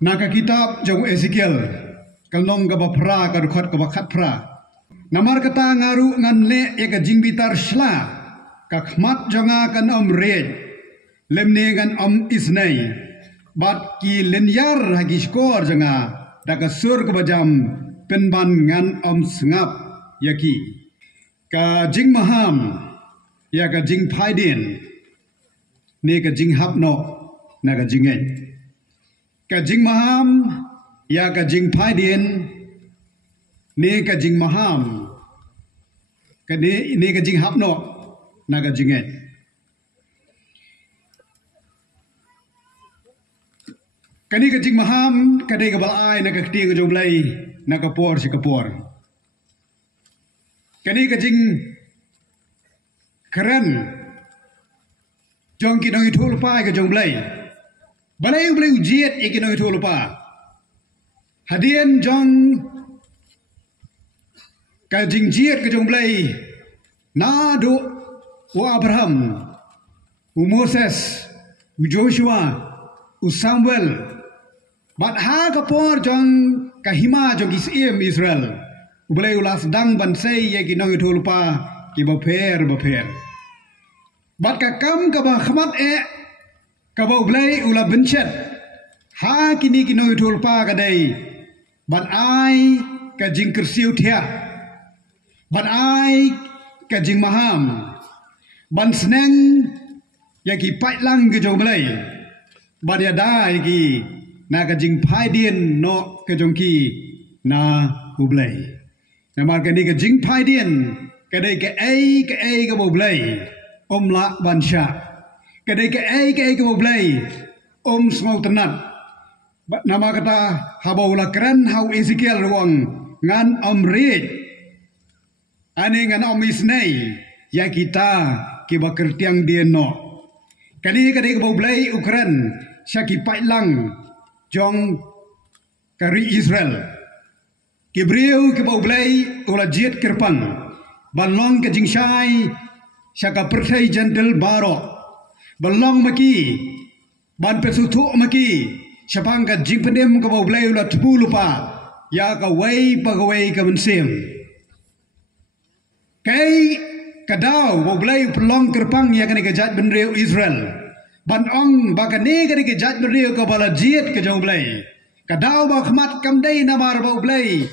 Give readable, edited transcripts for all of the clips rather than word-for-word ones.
Naka kitab jong Ezekiel kalnong ka bapra ka dukhat ka bakat pra. Namar kata ngaru ngan le ya ka jingbitar shla ka khmat jonga kan red lemne kan isnai bat ki lenyar hagi skor jonga da ka sur ka bajam penban ngan sngap yaki ka jing maham ya ka jing phaidin ne ka jing hapno na ka jingeng ka jing maham ya ka jing phaidin ne ka jing maham ka ne ka jing hapno na ka jingeng kani ka jing maham ka de ka balai na ka kti ka jomlai na ka por si ka por kani ka jing keren jong ki dong ithul pa ka jomlai balai balai ujiet ikinong ithul pa hadian jong ka jing jiet ka jomlai na do wa Abraham u Moses u Joshua u Samuel bat ha ka por jong kahima jong isiem Israel ublay ulas dang bansay ye ginong ithul pa ki baper bat ka kam ka ba khamat ka ba ublay ula benchet ha kini ginong ithul pa ka dai bat ai ka jing kersiu thia bat ai ka jing maham ban sneng ye ki pai lang ke jong blay bat ya dai ki na ka jing phaidien no ka jong ki na ublay na mar ka ni ka jing phaidien ka dai ka ai ka ublay la bansha ka dai ka ai ka ublay smau tenat nama kata habaula keren hau Ezekiel ruang ngan red ane ngan isnai ya kita ki bakertiang dia no kani ka dai ka ublay ukren syaki pai lang jong kari Israel kibriu ke baublay ula jiet kerpang balong ke jingshai syaka pertai gentle baro balong maki ban pesutu maki syapang ka jing pendem ke baublay ula tepu lupa ya ka wei pagawai ka mensim kai kadau baublay pelong kerpang ya kani kejat benreu Israel ban ong bakane kani ke jat beriu ka bala jiet ke jong blai kadau ba khmat kam dai na mar ba blai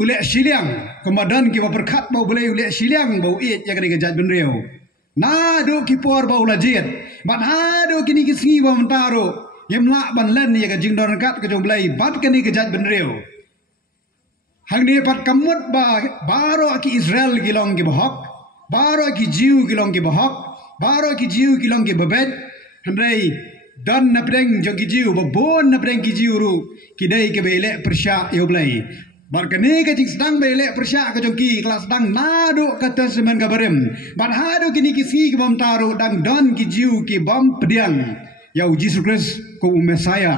ule siliang komadan ki ba perkhat ba blai ule siliang ba it ya kani ke jat beriu na do ki por ba ula jiet ban ha do kini ki singi ba mentaro yemla ban len ya ka jing don kat ke jong blai bat kani ke jat beriu hang ni pat kamut ba baro ki Israel gilong ki bahok baro ki jiu gilong ki bahok baro ki jiu kilong ki babet handai dan na preng jo ki jiu babon na preng ki jiu ru ki dai ke bele persya yo blai bar kane ka jing sedang bele persya ka jo ki kelas sedang nadu kata semen ka barem bar hadu kini ki si ki bom taru dan don ki jiu ki bom pediang ya Jesus Christ ko Mesaya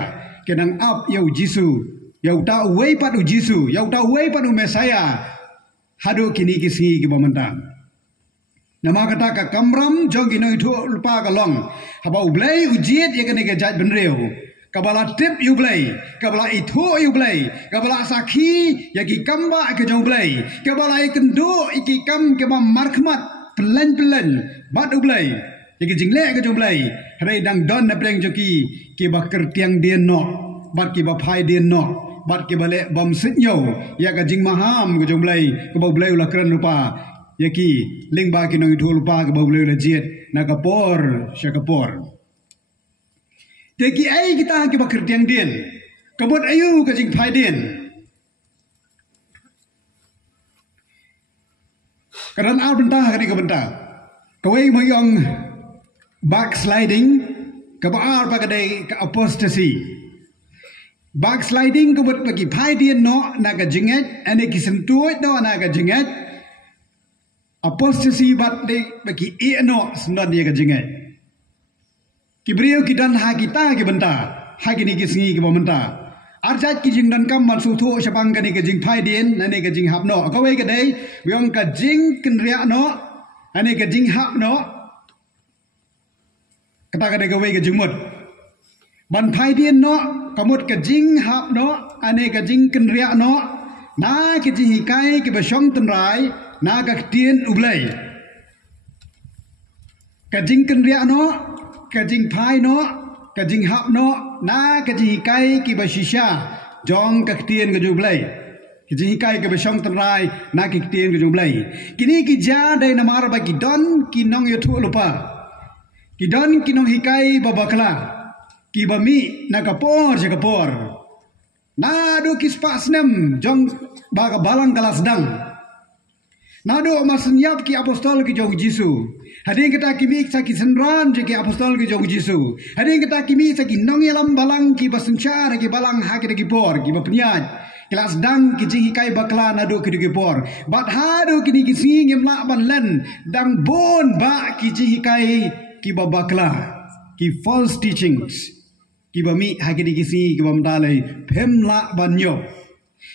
kenang up ya Jesus ya ta wei pat u Jesus ya ta wei pat u Mesaya hadu kini ki si ki bom tang nama kata ka kamram jong ginoi thu lupa ka long haba ublai ujiet ye kene ke jat benreu kabala tip ublai kabala ithu ublai kabala sakhi ya ki kamba ke jong ublai kabala ikendo iki kam ke mam markhmat pelen bat ublai ye ki jingle ke jong ublai hrai dang don na pleng joki ki ba kertiang den no bat ki ba phai den no bat ki bale bam sinyo ya ka jing maham ke jong ublai ke ba ublai ula kran lupa yaki lingba ki nong ithul pa ka bawle la jiet na kapor sya kapor teki ai kita ki bakir tiang din kabut ayu ka jing phai din karan al bentah ka ni ka bentah kawai moyong backsliding ka baar pa ka dai ka apostasy backsliding kabut bagi phai din no na ka jinget ane ki sentuot no na ka jinget apostasy bat de bagi eno sendan dia ka jingai kibriu ki dan ha kita ki benta ha ki ni ki singi ki bomenta arjat ki jing dan kam man su tho syapang ka ni ka jing phai din na ni ka jing hap no ka wei ka dei wiong ka jing ken ria no ane ka jing hap no kata ka dei ka wei ka jing mut ban phai dien no kamut ka jing hap no ane ka jing ken ria no na ke ji hikai ke besong ten rai na ka tien ublai ka jing ken ria no ka jing phai no ka jing hap no na ka ji hikai ke besisha jong ka tien ka jublai ki ji hikai ke besong ten rai na ki tien ka jublai kini ki ja dai na mar ba ki don ki nong yo thu lupa ki don ki nong hikai babakla ki bami na kapor je kapor na do kispas nem jong baga balang kalas dang na do masnyap ki apostol ki jong Jisu hading kita kimi saki senran je ki apostol ki jong Jisu hading kita kimi saki nong yalam balang ki basunchar ki balang ha ki por ki bapnyat kelas dang ki jingi kai bakla na do ki por bat ha do ki ki sing la ban len dang bon ba ki jingi kai ki babakla ki false teachings ki bami hakidi kisi ki bam dalai phem la banyo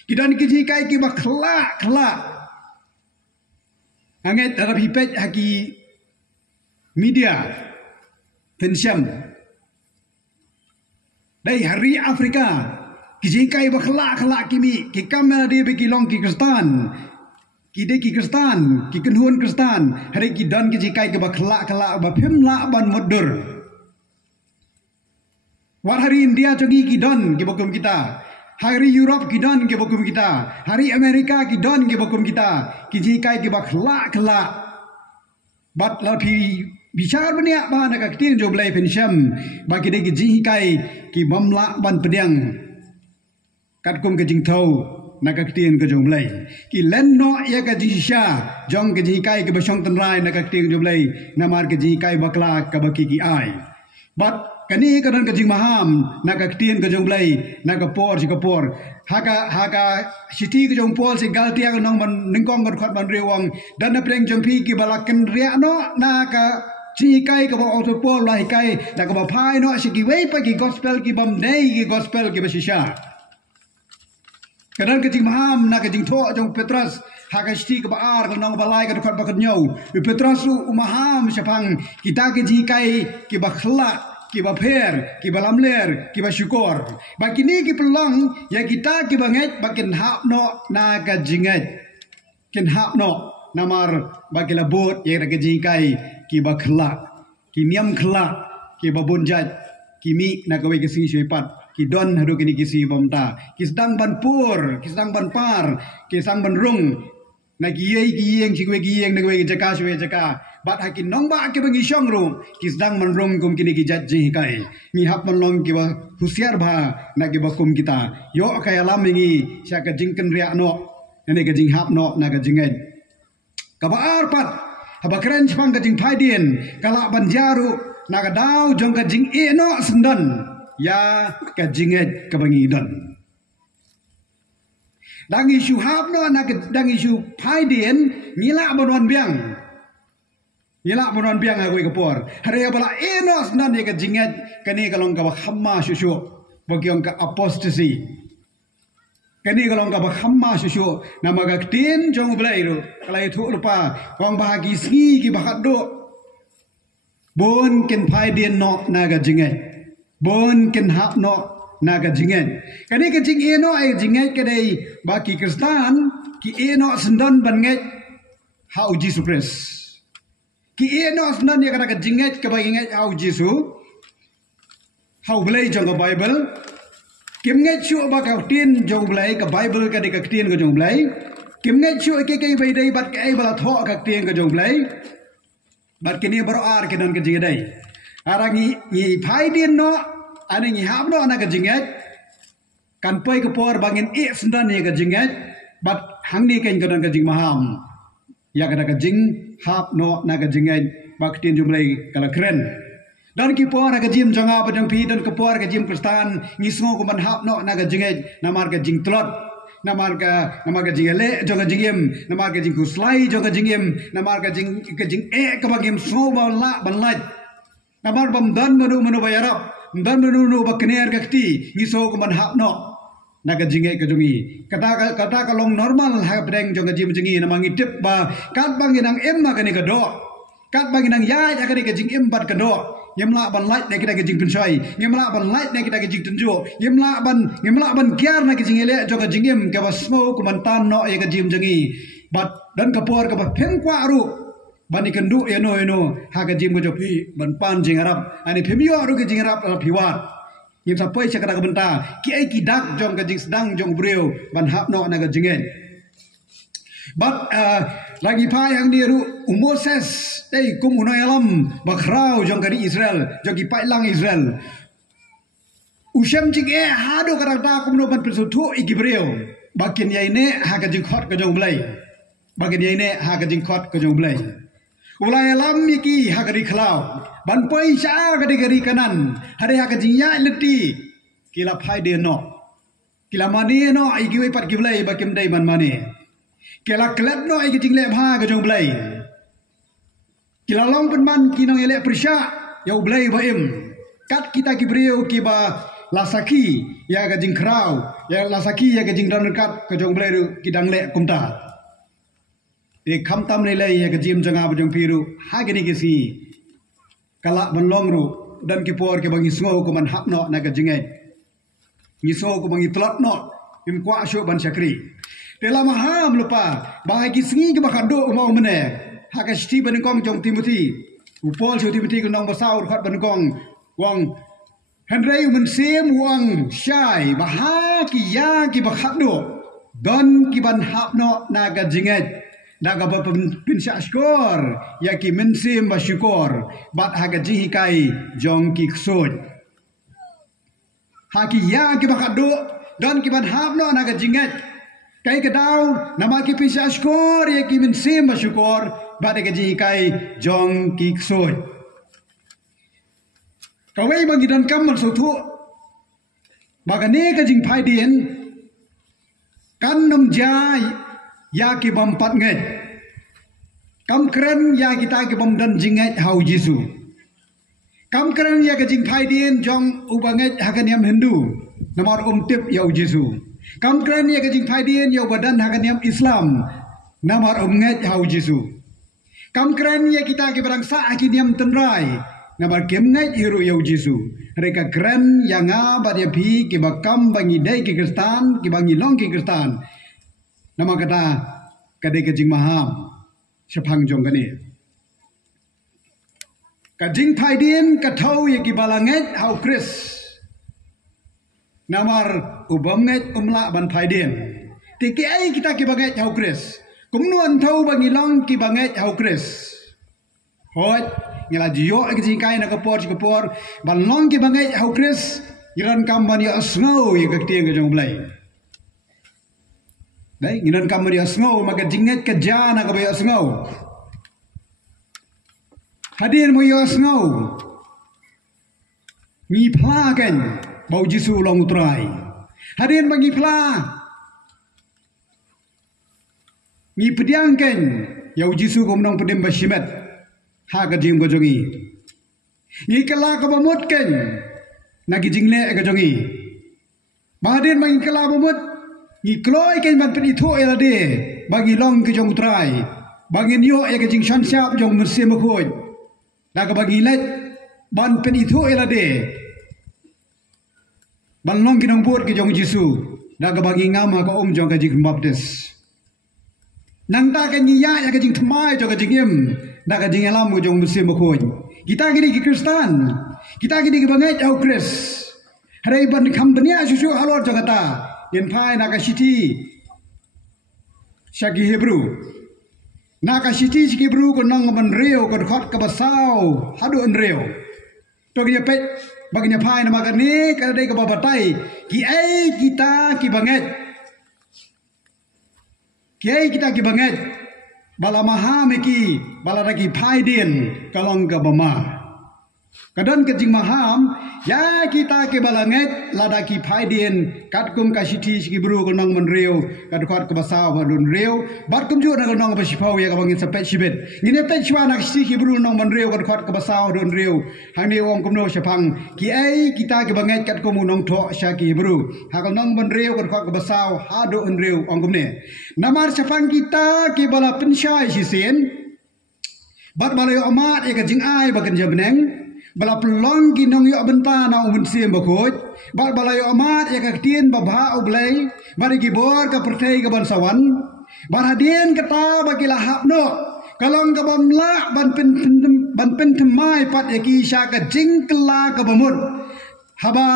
ki dan ki ji kai ki bakla kla anget darab hipet haki media tensiam dai hari Afrika ki ji kai bakla kla kimi ki kamera de be ki long ki kristan ki de ki kristan ki kenhuan kristan hari ki dan ki ji kai ki bakla kla ba phem la ban modur war hari India jogi kidon ke bokum kita, hari Europe kidon ke bokum kita, hari Amerika kidon ke bokum kita, kijikai ke bakla kla, bat lapi bicara banyak bahan agak kecil jo belai pensiam, bagi dia kijikai ki bamla ban pedang, katkum kejing tau naga kecil ke jo belai, ki lenno ya kejisha, jong kijikai ke besong tenrai naga kecil jo belai, namar kijikai bakla ke baki ki ai, bat kani kadan kajing maham naga ketien kajong blai naga por si kapor haga siti kajong pol si galtia nong man ningkong khat ban rewang dan na preng jompi ki balaken ria no naga chi kai ka ba auto pol lai kai naga ba phai no si ki wei pa ki gospel ki bam dei ki gospel ki basisha kadan kajing maham naga jing tho jong Petrus haga siti ka ba ar nong balai ka khat ba khat nyau Petrus umaham sapang kita ki ji kai ki bakhla ki baper, ki balamler, ki basyukur. Bakini ki pelong ya kita ki banget bakin hap no naga jinget. Kin hap no namar bakila bot ya naga jingai ki bakla, ki niam kla, ki babunjat, ki mi naga we kisi syaipat, ki don hadu kini kisi bomta, ki sedang ban pur, ki sedang ban par, ki sedang ban rung. Nagi ki yeng si we ki yeng naga we jaka sywe jaka. Bat hakin nong ba ke bagi syong rum kisdang menrong kum kini ki jat ji kai ni hap menlong ki ba husiar ba na ki ba kum kita yo kaya lam ngi sya ka jingken ria no ene ka jing hap no na ka jingai ka ba ar pat haba kren chpang ka jing phai dien kala banjaru na ka dau jong ka jing e no sendan ya ka jingai ka bangi don dang isu hap no na ka dang isu phai dien ngila bonwan biang Yela monon biang agoi kapor. Hari abala enos nan ye ka jingat kani kalong ka bakhamma shushu bagyong ka apostasy. Kani kalong ka bakhamma shushu namaga tin jong blairu kalai thu lupa wang bahagi sngi ki bahaddo. Bon ken phai dien no naga jingat. Bon ken hap no naga jingat. Kani ka jing eno ai jingat kadai baki Kristan ki eno sendan banget hau Jesus Christ. Ki enos nan ya kata jinget ke baginget au Jisu hau belai jong ke Bible kim nget chu ba ka tin jong belai ke Bible ka de ka tin ke jong belai kim nget chu ke bai dai bat ke ai bala tho ka tin ke jong belai bat ke ni baro ar ke nan ke jinget dai arangi ni phai din no ani ni hab no na ka jinget kan pai ke por bangin e sendan ya ka jinget bat hang ni ken ke nan ka jing maham ya kata ka jing hap no naga jingai baktin jumlai kala keren dan ki por naga jim janga badang pi dan ke por ka jim kristan ngisngo ko man hap no naga jingai namar ka jing tlot namar ka jingale jonga jingem namar ka jing kuslai jonga jingem namar ka jing e ka bagim so ba la ban laj namar bam dan manu bayarap dan manu bakner ka kti ngiso ko man hap no naga jingai ka jungi kata ka long normal ha breng jonga jim jingi namangi tip ba kat bangi nang em na kani ka do kat bangi nang ya ka ni ka jing em bat ka do yemla ban light na kita ke jing pensai yemla ban light na kita ke jing tenjo yemla ban kiar na ke jing ele jo ke jingim ke basmo ku mantan no ye ke jim jangi bat dan kapor ke phem kwa ru bani kendu eno ha ke jim ko jo pi ban pan jing arab ani phemio ru ke jing arab phiwat yem sapai chakra ke benta ki ai ki dak jong ke jing sedang jong breu ban hap no na ke jingen but lagi pa yang dia ru Moses kum unai alam bakrau jong kari Israel jogi pa lang Israel usam jing hado karata kum no ban persutu igibreo bakin ya ini ha ka jing khot ka jong blai bakin ya ini ha ka jing khot ka jong blai ulai alam iki ha kari khlau ban pai sha ka di kari kanan hare ha ka jing ya leti kila phai de no kila mani no igiwe pat giblai bakim dai man mani kela kelap no ai keting lep ha ke jong blai kila long pen man kinong elek prisha ya blai baim kat kita ki breu ki ba lasaki ya ke jing krau ya lasaki ya ke jing dan kat ke jong blai ru kidang lek kumta e kham tam le le ya ke jim janga ba jong piru ha ke ni ke si kala ban long ru dan ki por ke bangi sngo ko man hap no na ke jingai ni so ko bangi tlot no im kwa sho ban chakri dalam ham lupa bahagi sengi ke bakado mau mene haka sti benengkong jong Timothy upol sio Timothy ke nong basau khat benengkong wang Henry men sem wang syai bahagi ya ki bakado don ki ban hapno naga jinget naga pin syakor ya ki men sem basyukor bat haga jihikai jong ki ksud haki ya ki bakado don ki ban hapno naga jinget kai kedau nama ki pisah syukur ya ki mensim syukur bade gaji kai jong ki ksoi kawai bagi dan kam mal sotu bagane ka jing phai dien kan nam jai ya ki bam pat ngai kam kren ya kita ki bam dan jingai hau jisu kam kren ya ka jing phai dien jong ubangai hakan yam hindu namar tip ya jisu kam kren ya kajing faidien ya badan hakaniam Islam namar umnget hau Jesu kam kren ya kita ke bangsa akiniam tenrai namar kemnget hero ya Jesu mereka kren yang abad ya pi ke bakam bangi dai ke Kristen ke bangi long ke Kristen nama kata kadai kajing maham sepang jong kani kajing faidien katau ya ki balanget hau Kris namar ubamnget umla ban faidien tiki ai kita ki banget hau Kris kumnuan thau bangi long ki banget hau Kris hot ngela jiyo ki jingkai na kapor ban long ki banget hau Kris ngiran kam ban ya asngau ya ka tieng jong blai dai ngiran kam ya asngau maka jinget ka jana ka ya asngau hadir mo ya asngau ni plagen bau Jesu long utrai hadirin bagi pela ni pediangken ya Jesu ko menong pedem basimet ha ka jing ko jongi ni kala ka bamutken nagi jingle ka jongi bahadin bagi kala bamut ni kloi ken ban pedi tho ela de bagi long ke jong utrai bagi nyo ya ka jing shan siap jong mersim khoi da ka bagi let ban pedi tho ela de Balong kinong buat ke jong Jesu daga bagi ngama ka jong ka jing baptis nang ta ka nyiya ya ka jing thmai jong ka jing em daga jing alam ko jong musim ko kita gini ke Kristen kita gini ke banget au Kris hari ban kham dunia susu halor jagata yen phai na ka siti syagi Hebrew na ka siti syagi Hebrew ko nang ban reo ko khot ka basau hadu an reo to dia pet baginya phai nama kani kada dai ka babatai ki ai kita ki banget bala maha meki bala ragi phai din kalong ka bama kadon ke jing maham ya kita ke balanget lada ki phai din kat kum ka sithi ki bru ko nang mon reu kat khot ka basaw dun reu bat kum ju na nang ba sipau ya ka bangin sapet sibet ngine pe chwa na sithi ki bru nang mon reu kat khot ka basaw dun reu hang ni ong kum no sapang ki ai kita ke banget kat kum nong tho sha ki bru ha ka nang mon reu kat khot ka basaw ha do un reu ong kum ne namar sapang kita ki bala pensyai sisen bat balai amat ya ka jing ai bagan jabneng bala pelong kinong yo benta na umun sim bakoj bala yo amat ya kaktin babha ublay bari gibor ka pertei ka bansawan bar hadien kata bagi lahap no kalong ka bamla ban pen temai pat ya kisha ka jingkla ka bamut haba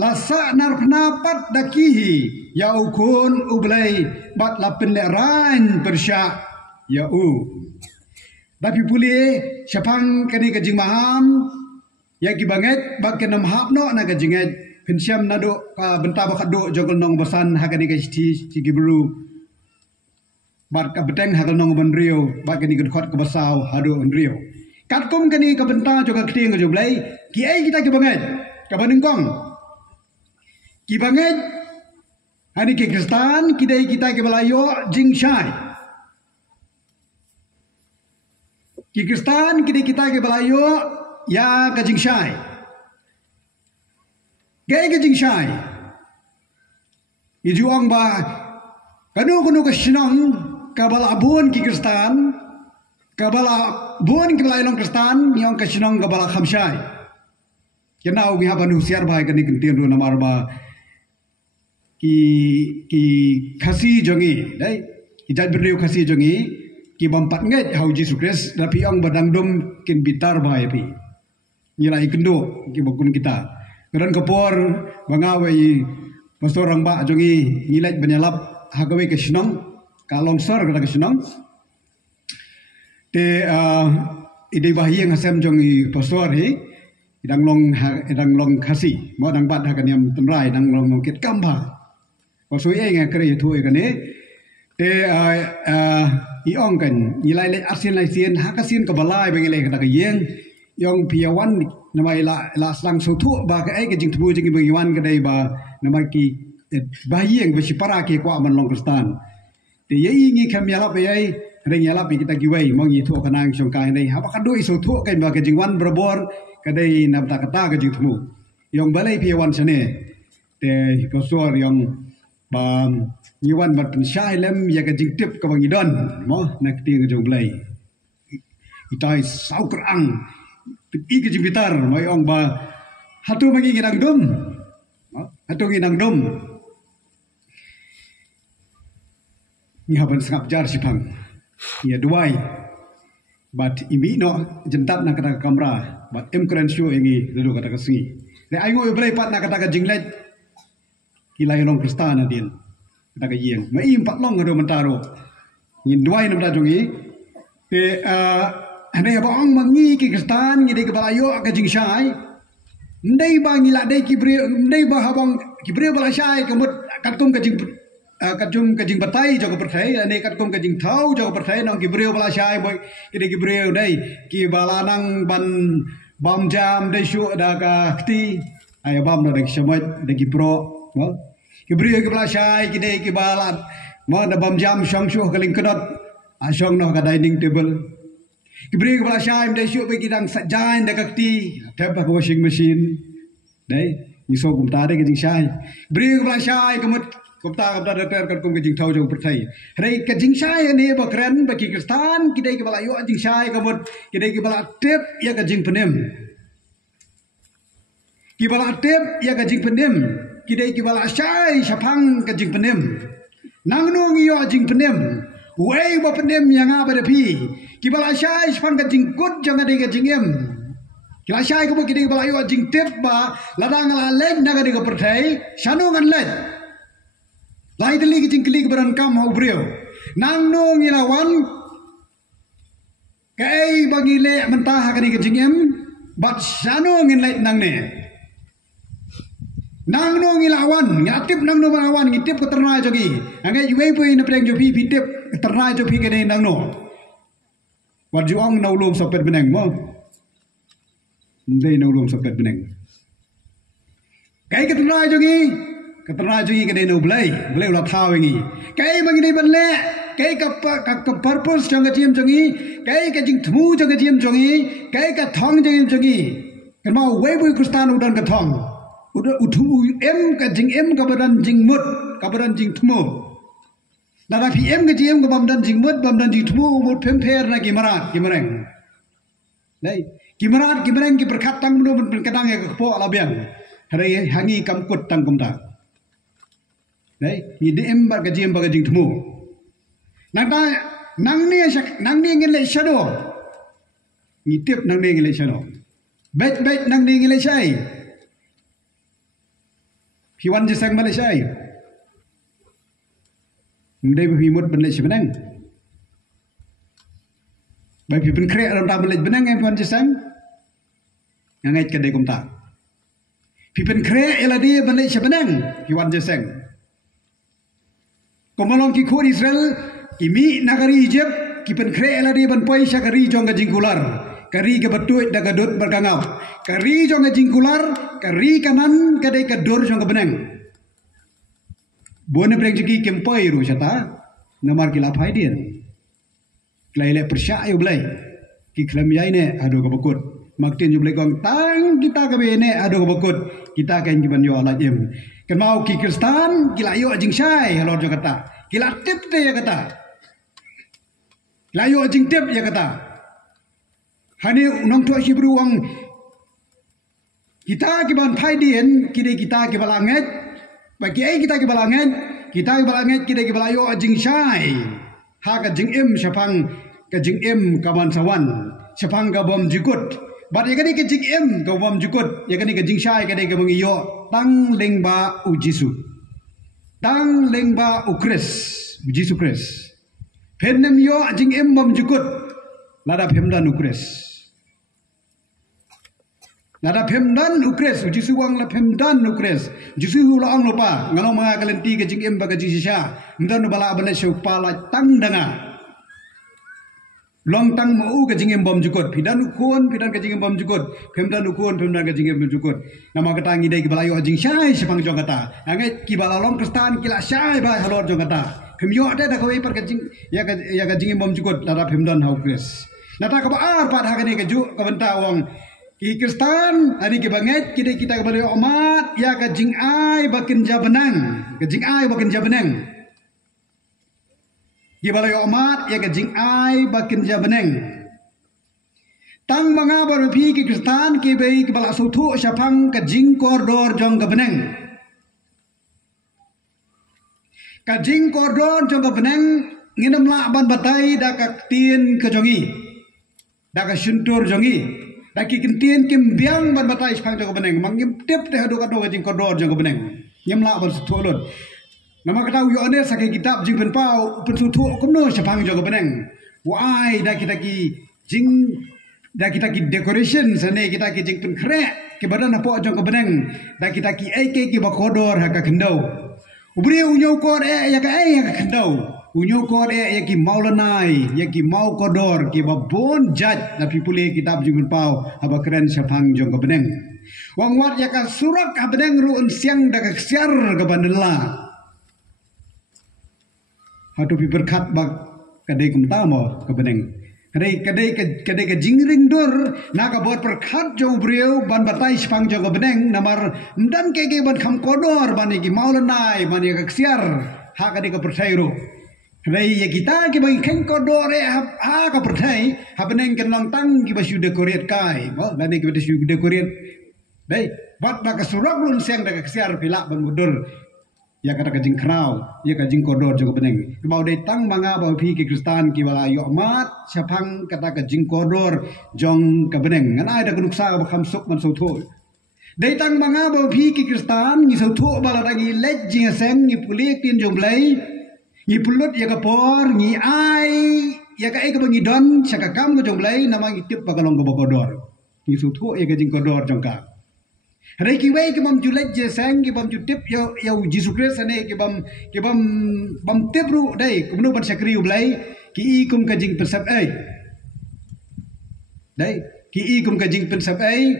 lasa nar penapat dakihi ya ukun ublay bat lapin le rain persya ya tapi pulih syapang kani kajing maham ya ki banget bak kenam hapno na kajinget pensiam nado ka benta bakat do jogol nong basan hakani ka sti gibru bat ka beteng hakal nong benrio bak kani khot ka basau hado benrio katkum kani ka benta joga kting jo blai ki ai kita ki banget ka banengkong ki banget ani ki Kristen kidai kita ki balayo jing shai ki Kristen kidai kita ki balayo ya kajing syai gay kajing syai ijuang ba kanu kesenang kabala abun ki Kristen kabala bun ki lailong Kristen yang kesenang kabala khamsyai kenau gi haban husiar bai kani kentin ru namar ba ki khasi jongi dai ki jat beriu khasi jongi ki bampat ngai hau Yesus Kristus tapi ang badang dom kin bitar bai pi nyilai kendo ki bokum kita keran kapor bangawai pastor rang ba jongi nyilai banyalap hagawe ke senang kalong sor kata ke senang te ide bahi yang asam jongi pastor he idang long khasi mo dang bat hakan yam temrai dang long kit kamba pasoi e nga kre thu e kane te iong kan nyilai le asin lai sien hakasin ka balai bengile kata ke yeng yang piawan namai la slang sotu ba ka ai ke jing tubu jing bagiwan ka dai ba namai ki bayeng besi para ke kwa man long Kristen te yei ngi kam yala pe ai reng yala pe kita giwai mong yi thu kanang song kai dai ha ba ka doi sotu kai ba ke jing wan berbor ka dai nam ta kata ke jing tubu yang balai piawan sane te pastor yang ba yiwan bat pensyai lem ya ke jing tip ka bang idon mo nak ting jong blai itai sau kerang iki jibitar mai ong ba hatu mangi nginang dum hatu nginang dum ni haban sangap jar sipang ya duai bat imi no jentat na kata kamera bat kren show ingi lalu kata kasih le aingo iblai pat na kata jinglet kilai long Kristen adin kata yeng mai empat long ado mentaro ngin duai nam da jongi te ane abang mangi ki Kristen ngi de balayo ka jing syai ndai ba ngi la dai ki bre ndai ba habang ki bre bala syai kamut katum ka jing batai jago perthai ane katum ka jing thau jago perthai nang ki bre bala syai boy ki de ki bre dai ki bala nang ban bam jam dai syu da ka kti ay bam no de shamat de ki pro mo ki bre ki bala syai ki de ki bala mo da bam jam shang syu ka ling kedot asong no ka dining table Kibri kepala syai mendai syuk bagi dang sajain dah kakti tap washing machine dai iso kumta dai kajing syai bri kepala syai kemut kumta datar kan kum kajing thau jong perthai rei kajing syai ni ba kren bagi Kristen kidai kepala yo kajing syai kemut kidai kepala tip ya kajing penem kepala tip ya kajing penem kidai kepala syai syapang kajing penem nang nong yo kajing penem wei ba penem yang apa pi kibala syai span ka jingkut jangan de jingem kila syai ko kidi bala yo jing tip ba ladang la leg na ga de perthai sanu ngan leg lai deli ki jingkli beran kam ho brio nang no ngilawan kai bagi le mentah ka de jingem bat sanu ngin leg nang ne nang no ngilawan ngatip nang no lawan ngitip ko terna jogi angai yuai pui na preng jo pi tip terna jo pi ka de nang no wat juang nau lom sapet beneng mo ndai nau lom sapet beneng kai keterna jogi ka de nau blai la thau ngi kai mangi dei ban le kai ka purpose jong ka jim jongi kai ka jing thmu jong ka jim jongi kai ka thong jong jongi kan mau wei bui Kristen udan ka thong udah uthu em ka jing ka badan jing mut ka badan jing thmu Nada PM ke jiem ke bamdan jing mut bamdan jing thmu mut pemper na gimarat gimareng. Dai Kimerat kimereng ki berkat tang menu ben kadang ya kepo alabiang. Hari hangi kamkut tang kumta. Dai, ni dem bar gaji em bagajing temu. Nang ni ngin le shadow. Ni tip nang ni ngin le shadow. Bet nang ni ngin le shai. Hiwan je sang Malaysia. Mendai berhimut ben le sebenang. Bagi pen krek dalam tamu le benang em hiwan je sang. Ngai kedai kumta. Pipen krek ela dia ben le sebenang hiwan je sang. Komalong ki khur Israel imi nagari Egypt kipen kre la di ban poi syakari jong ga jingkular kari ga betuit da gadut berkangau kari jong ga jingkular kari kanan kadai kadur jong ga benang bone breng jiki kempoi ru syata namar kila faidin klai persya ayo blai ki klam yai ne ado ga bekut maktin ju blai gong tang kita ga bene ado ga bekut kita kan ki ban yo ala jem kan mau ki Kristan kila yo jing syai halor jong kata kila tip te ya kata layo jing tip ya kata. Hani unang tua Hebrew wang kita kiban faidin kide kita kibalanget bagi kita kibalanget kide kibalayo jing syai ha ka jing im syapang ka jing im kaman sawan syapang ka bom jikut bat ya kani ka jing im ka bom jikut ya kani ka jing syai kade ka mangiyo tang lengba u Jisu tang lengba u Kris Jisu Kris Pemnem yo jing em bom jukut lada pemdan ukres lada pemdan ukres uji suwang la pemdan ukres jisu ula ang lupa ngalo mga kalenti ke jing em baga jisisya ndan bala bala syupa la tang danga long tang mau ke jing em bom jukut pidan ke jing em bom jukut pemdan ke jing em bom jukut nama kata ngidai ke bala yo jing syai sepang jong kata angai ki bala long kristan kila syai ba halor jong kata Pemyo ada dah kawai perkecing ya kajing bom cukup lara pemdan hau kris. Nata kabar pat hakani keju kabenta wong ki Kristen hari ke banget kita kepada umat ya kajing ai bakin jabenang Ki balai umat ya kajing ai bakin jabenang. Tang mga barupi ki Kristen ki bai ke balak sutu syapang kajing koridor jong kebenang. Kajing koridor jong kebenang nginam la ban batai da ka tien ke jongi da ka syuntur jongi da ki kentien kim biang ban batai syapang jong kebenang mangim tip te hadu kado kajing koridor jong kebenang nyam la ban sutu lon nama kata yo ane sakai kitab jing pen pau pen sutu kumno syapang jong kebenang wai da kita ki jing da kita ki decoration sane kita ki jing pen krek ki badan apo jong kebenang da kita ki ai ki ba koridor ha ka kendau Ubri unyo kor ya ka kendau. Unyo kor ya ki maulanai, ya ki mau kodor, ki babon jaj na pipule kitab jungun pau, haba keren syapang jong kebeneng. Wang wat ya ka surak ka beneng ruun siang da ka ksiar ka bandela. Hatu pi berkat bak kadai kumtamo ka beneng. Kadai ka jingring dur na ka buat perkat jauh beriau ban batai syapang jong kebeneng namar mdan ke ban kham kodor ban ki maulanai ban ya ka ksiar ha kadai ka persairu. Kadai ya kita ki bagi ken kodor ha ka persai ha beneng ken long tang ki basu dekorate kai mo dan ki basu dekorate dai bat ba ka surak lun siang da ka ksiar pila ban mudur ya kata kajing krau ya kajing kodor jong kebeneng mau dai tang manga ba pi ki Kristen ki bala yo mat syapang kata kajing kodor jong kebeneng ngan ai da kunuksa ba kham suk man so tho dai tang manga ba pi ki Kristen ni so tho bala dagi lej jing seng ni pulik tin jong blai ni pulut ya ka por ni ai ya ka ai ka bangi don syaka kam ko jong blai nama ngitip ba kalong ko kodor ni so tho ya kajing kodor jong ka Hari kiwai ke bam julek je sang ke bam jutip yo Yesus Kristus ane ke bam tip ru dai kumno ban sakri ublai ki i kum kajing pensap ai dai ki i kum kajing pensap ai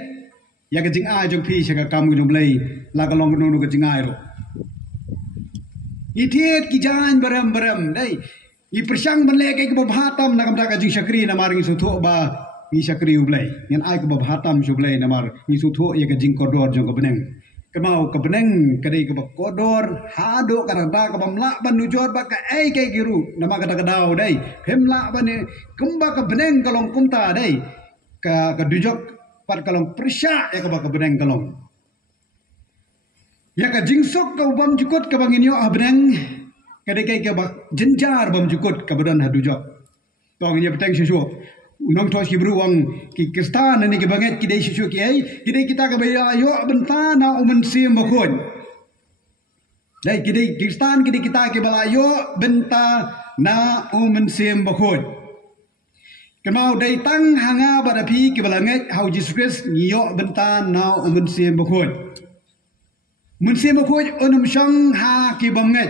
ya kajing a jong pi saka kam jong blai la ka long no kajing ai ro i thiet ki jan baram dai i persang ban le ke bam hatam na kam ta kajing sakri na maring su tho ba ni sakri ublai ngan ai ko bab hatam jublai namar ni su tho ya ka jing kodor jong ka beneng kemau ka beneng kadai ka bab kodor hado karanta ka bam la ban nujor ba ka ai kai giru nama kata kadau dai pemla ban kemba ka beneng kalong kumta dai ka dujok pat kalong persya ya ka ba beneng kalong ya ka jingsok ka bam jukut ka bangin yo beneng ka de ka ba jenjar bam jukut ka badan hadujok tong nya peteng susu unang tos ki beruang ki kristan ni ki banget ki dei susu ki ai ki dei kita ka ba yo bentana umen sim bakon dai ki dei kristan ki dei kita ki bala yo benta na umen sim bakon Kemau day tang hanga badapi kebalanget hau Jesus Christ ngiyo bentan nau umensim bakut. Umensim bakut unum syang ha kibamnget.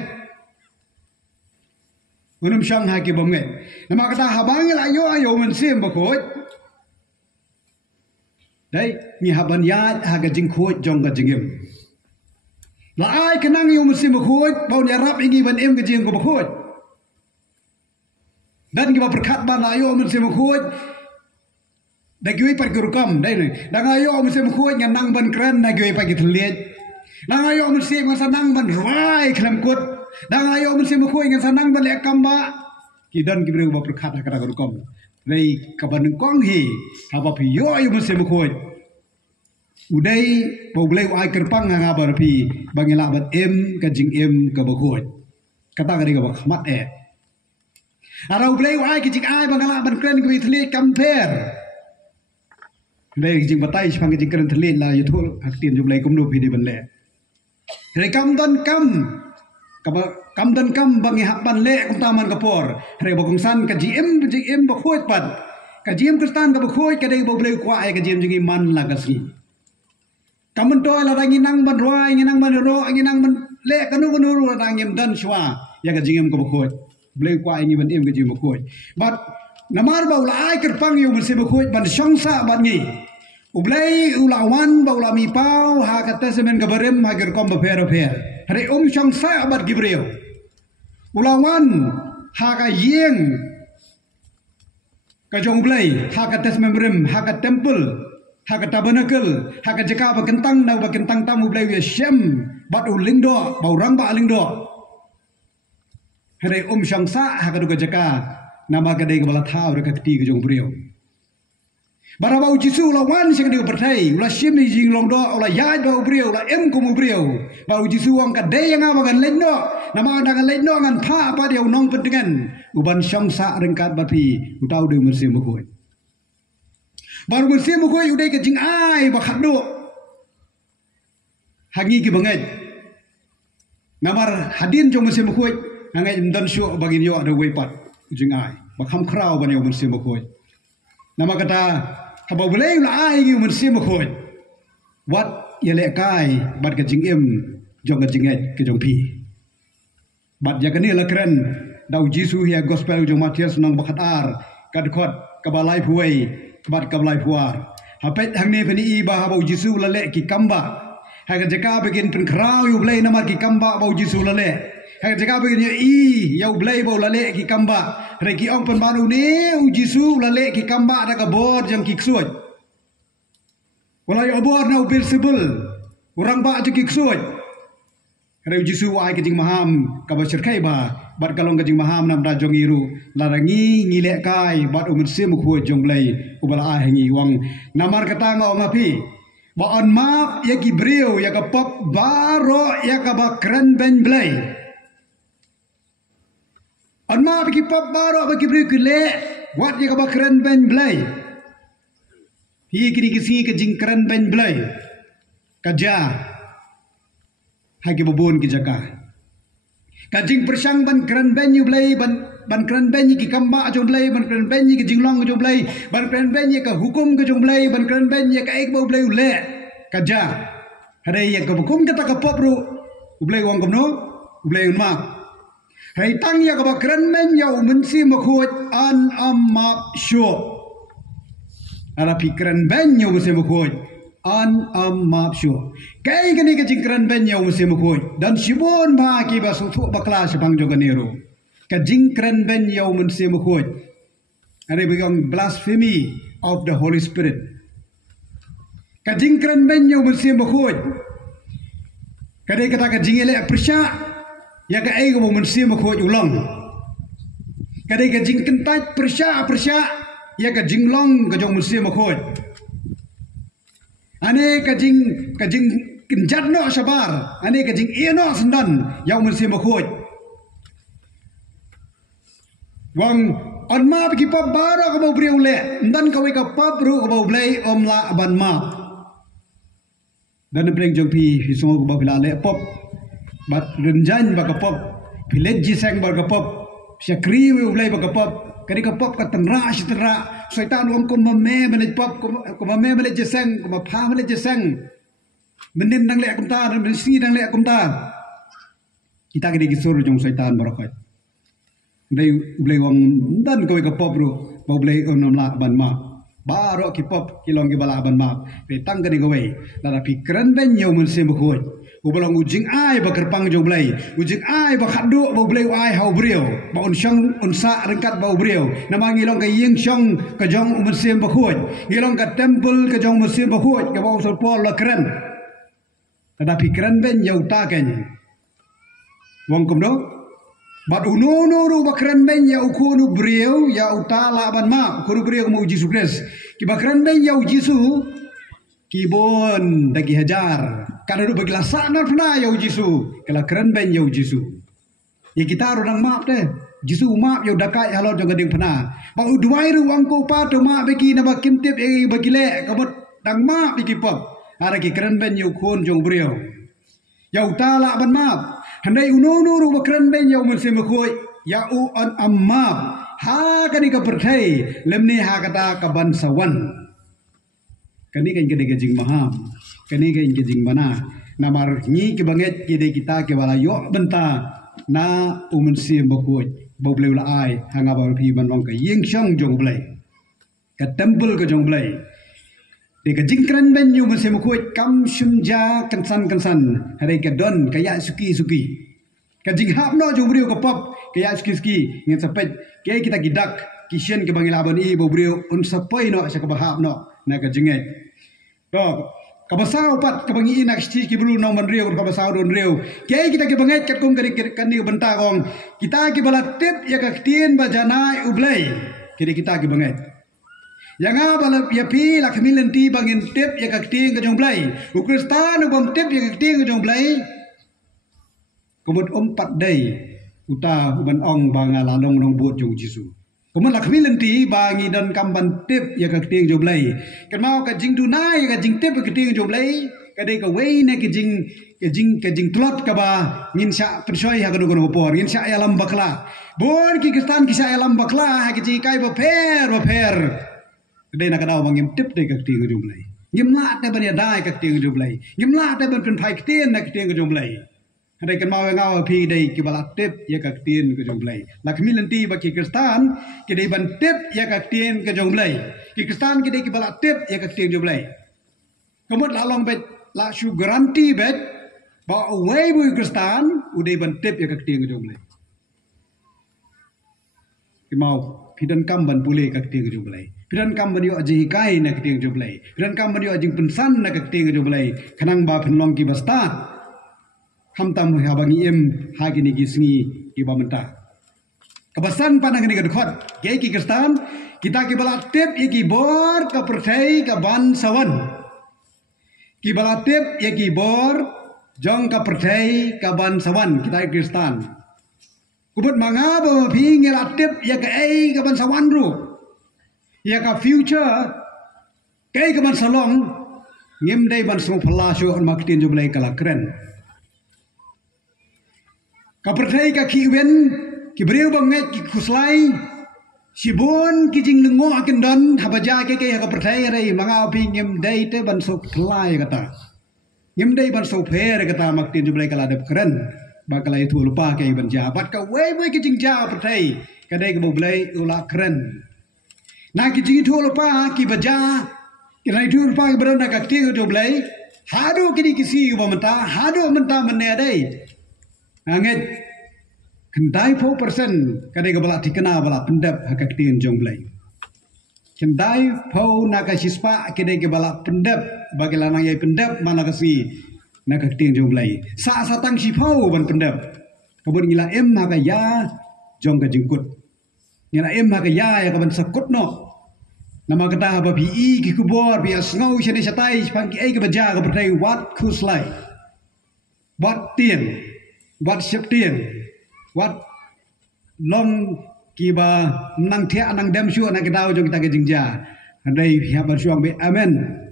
Unum syang ha kibamnget. Nama kata habangil ayo umensim bakut. Day ni haban yat ha gajing kut jong gajingim. La ai kenang yu umensim bakut bau nyarap ingi ban em gajing ko bakut. Dan kita berkat ban ayo mesti mukut dah gue pergi rukam dah ni dan ayo mesti mukut nang ban keren dah gue pergi terlihat dan ayo mesti nang ban rai kelam kut dan ayo mesti mukut nang ban lek kamba kidan kita berkat kata rukam dari kaban kong hi apa piyo ayo mesti mukut udai bau belai ai kerpang ngabar pi bangila bat em kajing em ka bakut kata kali ka bakmat Arau belai ai kijing ai bangala ban kren ki thli compare. Belai kijing batai spang kijing kren thli la yuthul haktin ju belai kumdu phi di ban le. Re kam don kam bangi hak ban le kum taman kapor. Re bokong san ka GM ba khoi pat. Ka GM kristan ka ba khoi ka dei bo belai kwa ai ka GM jingi man la ka si. Kamun to la rangi nang ban roi ngi nang ban ro ngi nang ban le kanu ru rangim dan shwa ya ka GM ka ba khoi. Belai kuat ini ban em gaji makoi. But namar bau la ai kerpang yu mesti makoi ban syangsa ban ni. Ublai ulawan bau la mi pau ha kata semen gabarem ha gerkom ba fer. Hari syangsa abad gibreo. Ulawan ha ka yeng ka jong blai ha kata semen berem ha ka temple ha ka tabernacle ha ka jeka ba kentang na ba kentang tamu blai ya shem bat ulingdo bau rang ba alingdo. Hari syangsa hakadu ka jaka nama kadai ka bala thau ka kti ka jong priyo. Bara bau jisu la wan sing ka pertai ula shim ni jing long do ula ya bau priyo ula em ko mu priyo. Bau jisu wang ka dei nga bangan lendo nama dangan lendo ngan pha apa dia nong pendengan uban syangsa rengkat bapi utau de mersi mukoi. Baru mersi mukoi udai ka jing ai ba khadu. Hangi ki banget. Namar hadin jong mersi mukoi Nangai dan syuk bagi yo ada wepat jingai bakam krau ban yo mesti makoi nama kata haba boleh la ai yo mesti makoi wat ye le kai bat ka jingem jong ka jingai ke jong pi bat ya kani la keren dau jisu ya gospel jong Matius nang bakatar kad khot ka balai puai bat ka balai puar hapet hang ne pani i ba haba jisu la le ki kamba ha ka jaka begin pen krau yo blai nama ki kamba ba jisu la le Hai jaga begini yau belai bau lale ki kamba reki ong pen baru ni ujisu lale ki kamba ada ka bor jang ki ksuat walai obor na Beelzebul urang ba je ki ksuat re ujisu ai ki jing maham ka ba serkai ba bat kalong ka jing maham nam da jong iru larangi ngile kai bat umur sim khu jong belai ubala a hengi wang namar kata ngo ngapi ba on map ya ki brio ya ka pop baro ya ka ba kren ben belai Anma bagi pop baru bagi beri kule, wat je kabak keren ben belai. Hi kini kisi kejing keren ben belai. Kaja, hagi babun kijaka. Kajing persang ban keren ben yu belai ban keren ben ki kamba ajo belai ban keren ben ki jinglong ajo belai ban keren ben ka hukum ke jong belai ban keren ben ka ek bau belai ule. Kaja, ada yang kebukum kata ke pop ru, belai wang kamno, belai unma. Hai tang ya ka keren men yau mensi makut an amap syuk. Ara pikran ben yau mensi makut an amap syuk. Kai kini kecing keren ben yau mensi makut dan sibon ba ki ba su bakla sepang joga nero. Kajing keren ben yau mensi makut. Ada bilang blasphemy of the Holy Spirit. Kajing keren ben yau mensi makut. Kadai kata kajing elek persya ya ka ay mo mensi makoi ulang kadai ka jing kentai persya ia ka jinglong ka jong musim khoj ane ka jing kinjat no sabar ane ka jing ino sendan yang musim khoj wang on ma ki pop baro ka bau briu le ndan ka we ka pop ru ka bau blai om la ban ma dan breng jong pi so ka bau bila le pop bat renjan ba ka pop village sang ba ka pop syakri we blai ba ka pop kani ka pop ka tanra sitra syaitan wong ko me manaj pop ko me manaj sang ko pha manaj sang menin nang le kum ta men si nang le kum ta kita ke di sur jong syaitan barakat dai blai wong dan ko ka pop ru ba blai onam la ban ma baro ki pop ki long ki bala ban ma pe tang kani ko we la pi kran ben yo mun se bu khoj ubalong ujing ai ba kerpang jong blai ujing ai ba khadu ba blai ai hau brio ba on shong on sa rengkat ba brio nama ngilong ka ying shong ka jong musim ba khoj ngilong ka temple ka jong musim ba khoj ka ba sol pol la kren kada pikiran ben yau ta ken wong kum do bat uno no ru ba kren ben yau ko nu brio yau ta la ban ma ko nu brio mo jisu kres ki ba kren ben yau jisu kibon dagi hajar kada du bagla sana pna yau jisu kala keren ben yau jisu ya kita orang maaf deh jisu maaf yau dakai halot jong gading pna ba duai ru wang ko pa to ma beki na ba kimtip e bagile kabot dang maaf beki pop ara ki keren ben yau khon jong brio yau ta la ban maaf handai uno no ru ba keren ben yau mun se ma khoi ya u an ammap ha kani ka perthai lemni ha kata ka ban sawan kani kan gede gejing maham kani kan gejing mana namar ni ke banget gede kita ke wala yo benta na umun sim bakoj bobleu la ai hanga ba pi ban long ka ying shong jong blai ka temple ka jong blai de ka jingkran ben yu mun sim bakoj kam shumja kansan hare ka don ka ya suki ka jing hap no jong brio ka pop ka ya suki ngin sapet ke kita gidak kisien ke bangila ban i bo brio un sapoi no sa ka bahap no na ka jinget to kabasau pat kabangi inak sti ki bulu no man riu kabasau don riu ke kita ke banget kat kum kan ni benta gong kita ki balat tip ya ka tien ba janai ublai kini kita ki banget yang bala ya pi la kamilen ti bangin tip ya ka tien ka jong blai u kristan bom tip ya ka tien ka jong blai kumut pat dai uta ban ong bangala long long bot jong jisu Kemudian lakmi lenti bangi dan kamban tip ya ka ting joblai. Kan mau ka jing dunai ka jing tip ka ting joblai. Ka dei ka wei ne ka jing tlot ka ba ngin sya persoi ha ka do ko por ngin sya alam bakla. Bon ki kristan ki sya alam bakla ha ki ji kai ba per. Dei na ka daw bangim tip dei ka ting joblai. Ngim la te ban ya dai ka ting joblai. Ngim la te ban pen phai tien na ka ting joblai. Ada kan mau ngau pi dei ki balat tip ya ka tien ke jong blai lakmi lenti ba ki kristan ki dei ban tip ya ka tien ke jong blai ki kristan ki dei ki balat tip ya ka tien jong blai kemut la long bet la shu garanti bet ba away bu kristan u dei ban tip ya ka tien ke jong blai ki mau pidan kam ban pule ka tien ke jong blai pidan kam ban yo aji kai na ka tien jong blai pidan kam ban yo ajing pensan na ka tien ke jong blai kanang ba phenlong ki basta hamtam habangi em hagini gisni iba menta kebasan panang ni kedkhot ge ki kristan kita ki bala tip ki bor ka perthai ka ban sawan ki bala tip ki bor jong ka perthai ka ban sawan kita kristan kubut manga bo phi ngela tip ya ka ai ka ban sawan ru ya ka future kai ka ban salong ngem dai ban so phala sho on marketing jo blai kala kren Kapertai ka kiwen ki breu banget ki kuslai sibon ki jing lengo akin don habaja ke kapertai rei manga pingem dai te ban so klai kata ngem dai ban so pher kata maktin jublai kala de keren bakalai tu lupa ke ban jabat ka we ki jing ja pertai ka dai ka boblai ula keren na ki jing tu lupa ki baja ki lai tu lupa ki berana ka ti jublai hadu ki di kisi ba menta hadu menta menne dai Anget kendai 4% kadai ka bala tikena bala pendap hakak tin jong blai. Kendai pau naga sispa kadai ka bala pendap bagi lanang yai pendap mana kasi nakak tin jong blai. Sa satang si pau ban pendap. Kabun ngila em naga ya jong ka jengkut. Ngila em naga ya ka ban sakut no. nama kata apa pi ki kubor pi asngau shane satai pang ki ai ke baja ke berdai wat khuslai wat tien wat siap tien wat long ki ba nang thia nang dem shu na ke dau jong kita ke jingja andai pihak berjuang be amen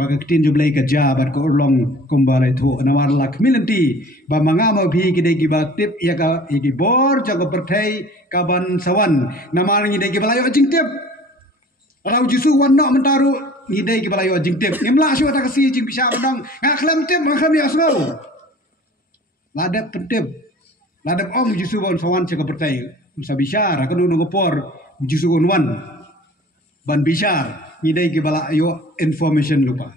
baga tin jublai ke ja bat ko long kombalai tho nawar lak milanti ba manga mo phi ki de ki ba tip ya ka ki bor jago perthai ka ban sawan namar ngi de ki balayo jing tip rau jisu wan no mentaru ngi de ki balayo jing tip ngemla shu ta kasi jing bisa badang ngaklam tip ngaklam ya asno ladap pentip ladap om jisu wan sawan jago perthai sa bisyar ka nu ngopor jisu wan ban bisyar ngidai ke bala yo information lupa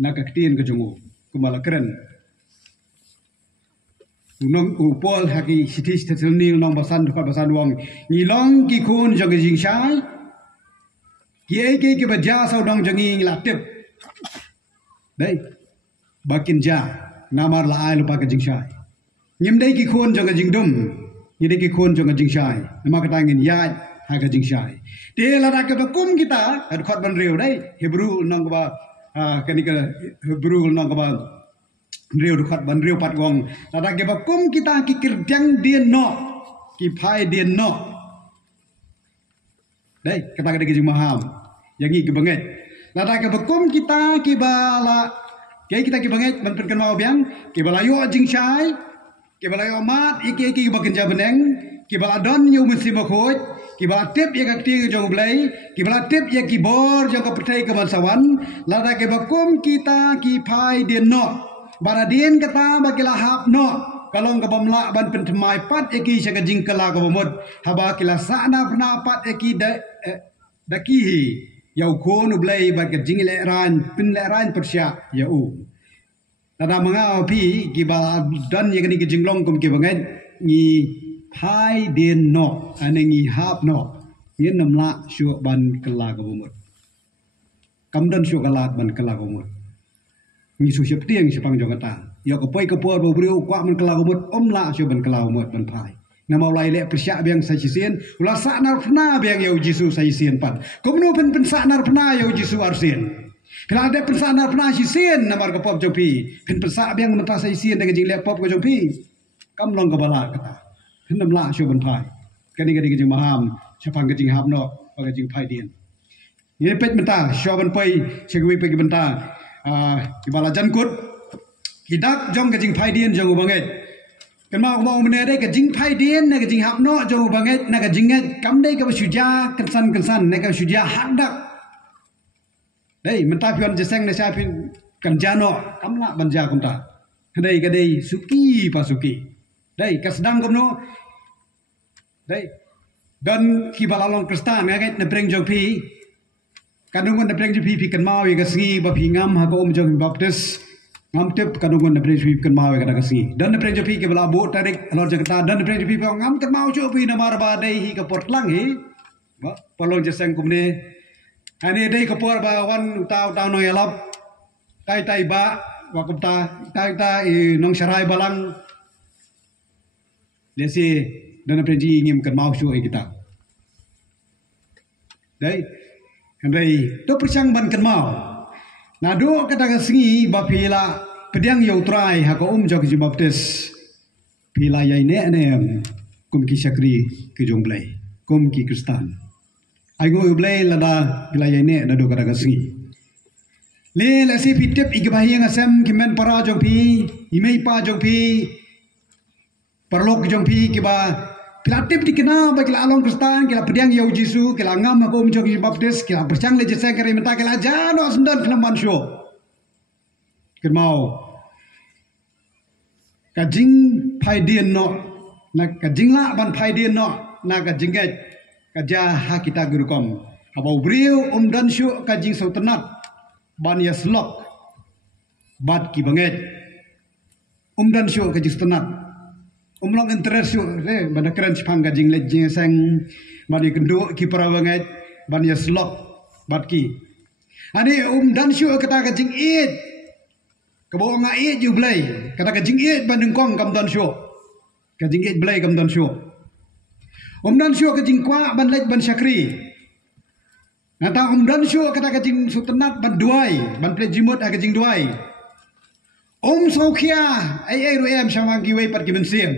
nak aktiin ke jongo kumala keren unong upol haki sitis tetelni nong basan duka basan wong ngilong ki kun jong jing shai ye ke baja sau dong jongi latip dai bakin ja namar la ai lupa ke jing shai ngim dai ki kun jong jing dum ngidai ki kun jong jing shai nama katangin ya haga jing shai te la ra ke bakum kita ad khot ban reu dai hebrew nong ba kani ke hebrew nong ba reu khot ban reu pat gong la ra ke bakum kita ki kirjang dien no ki phai dien no dai kata ke jing maham yang i ke banget la ra ke bakum kita ki bala ke kita ki banget ban pen mau biang ki bala yo jing shai ki bala yo mat iki bakin ja beneng ki bala don yo mesti bakhoj ki bala tip ya kakti jong blai ki bala tip ya ki bor jong ka pertai ke bansawan lada ke bakum kita ki phai dien no bara dien kata bakila hap no kalong ka bamla ban pentemai pat eki syaga jingkala ka bomod haba kila sana pna pat eki daki yau kon blai ba ke jingle ran pin le ran persya ya u tada manga pi ki bala dan ya ni ke jinglong kum ki bangai ni phai dien no anengi hap no yen namla shu ban kala ka bomot kamdan shu kala ban kala ka bomot ni su siap tiang sepang jogata yo ko poi ko por bo brio kwa man kala ka bomot omla shu ban kala ka bomot ban phai nama ulai le persya biang sa sisien ula sa nar phna biang yo jisu sa sisien pat komno pen sa nar phna yo jisu arsien kala de pen sa nar phna sisien namar ka pop jopi pen sa biang menta sa sisien de jing le pop ko jopi kam long ka bala kata henam la shu ban phai kani kani jing maham chapang ke jing hap no ka jing phai dien ye pet menta shu ban pai chegwi pe benta ki bala jan kut hidak jong ke jing phai dien jong banget kan mau mene dai ke jing phai dien na ke jing hap no jong banget na ke jing kam dai ka suja kensan na ka suja hadak dai menta pion jeseng na sa pin kan jano kam la ban ja kum ta dai ka dai suki pasuki dai kasdang komno dai dan kibala long kristan ngaget na preng jong pi kadungon na preng jong pi kan mau ya kasngi ba pi ngam ha ko jong baptis ngam tip kadungon na preng jong pi kan mau ya kasngi dan na preng jong pi ke bala bo tarik alor jagata dan na preng jong pi ngam kan mau jo pi na mar ba dai hi ka portlang hi ba polong jeseng kumne ani dai ka por ba wan tau no yalap tai ba wakupta tai nong sharai balang desi dana preji ingin kan mau syu kita dai handai to persang ban kan mau na do kata ka singi ba pila pediang yo trai ha ko jog ji baptis pila yai ne kum ki sakri ki jongblai kum ki kristan ai go blai la da pila yai ne na do kata ka singi le la si pitep igbahi ngasam ki men para jong pi imei pa jong pi perlok jong pi ki ba pilatip dikena ba kila along kristan kila pediang yau jisu kila ngam ko jong ki baptis kila percang le jesa kare menta kila jano sendan kelaman syo kemau kajing phai dien no na kajing la ban phai dien no na kajing ga kaja ha kita gurukom abau brio dan syo kajing sautanat ban ya slok bat ki banget dan syo kajing sautanat umlong interest yo re bana keren chipang gajing lejing sang bani kendo ki para banget ban ya slok bat ki ani dan syu kata gajing it kebo nga it ju blai kata gajing it ban dengkong kam dan syu gajing it blai kam dan syu dan syu gajing kwa ban lej ban syakri Nata dan syuk kata kajing sutenat ban duai, ban plejimut kajing duai. Saukia ai ruem sama giwei pat giben sim.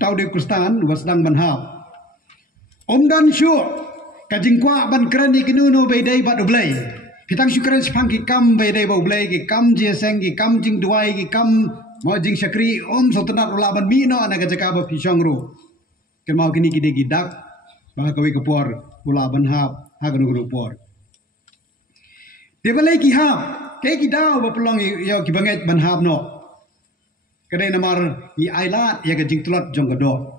Tau de Kristan wasdang ban hap. Dan syuk kajing kwa ban kerani kinuno beidai bat ublai. Pitang syukran sepang ki kam beidai ba ublai ki kam jeseng ki kam jing duai ki kam mau jing syakri sutenat ula ban mino ana kajaka ba pisang ru. Kemau kini kide gidak ba kawi kepor ula ban hap. Hagan grupor. Debalai ki hap, kay ki daw ba pelong yo ki banget ban hap no. Kadai namar ni ailat ya ka jingtlot jong kado.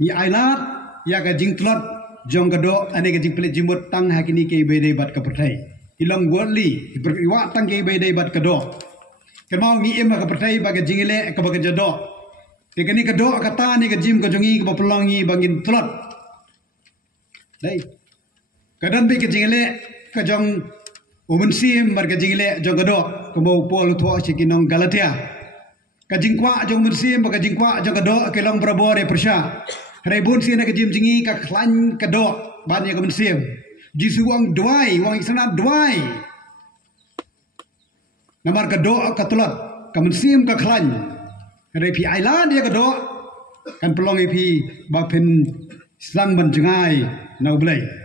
Ni ailat ya ka jingtlot jong kado ane ka jingplet jimut tang hakini kay bede bat ka pertai. Ilang worli iwa tang kay bede bat kado. Kemau ngi im ka pertai ba ka jingile ka ba ka jado. Tekani kado kata ni ka jim ka jongi ka ba pelong ni bangin tlot. Dai. Kadang bi kejingile kajong umensim bar kejingile jong kado kemau pol tuo sikinong Galatia kajingkwa jong umensim bar kajingkwa jong kado kelong brabore persya rebun sina kejim jingi ka klan kado ban ya umensim jisu wang duai wang isana duai namar kado katulot kamensim ka klan repi ailan dia kado kan pelong ipi bapen sang ban jengai na ublai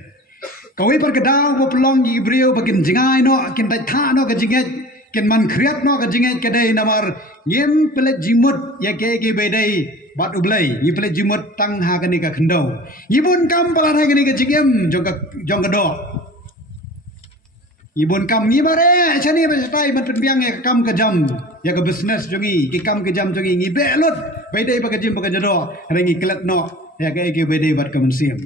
Kawai perkedau bo pelong gi brio bakin jingai no kin dai tha no ka jinget kin man kriat no ka jinget kedai namar ngem pelet jimut ya ke bedai bat ublai ni pelet jimut tang ha kani ka khendau ibun kam palar ha kani ka jingem jong ka do ibun kam ni bare chani ba tai ban penbiang ya kam ka jam ya ka business jongi ki kam ka jam jongi ngi belut bedai ba ka jim ba ka jado rengi klet no ya ke bedai bat ka mensim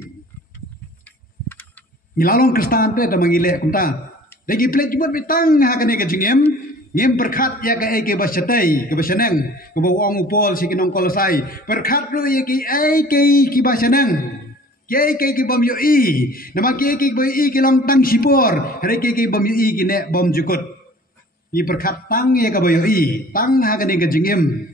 Nilalong Kristan te mangile kumta. Lagi plek jumut bitang hakane ka jingem ngem berkat ya ka eke basatai ke basanang ke bawang upol sikinong kolosai berkat lu ya ki basanang ki bom yo i nama ki bom i ki long tang sipor hari ki bom yo i ki ne bom jukut i berkat tang ya ka bom yo i tang hakane ka jingem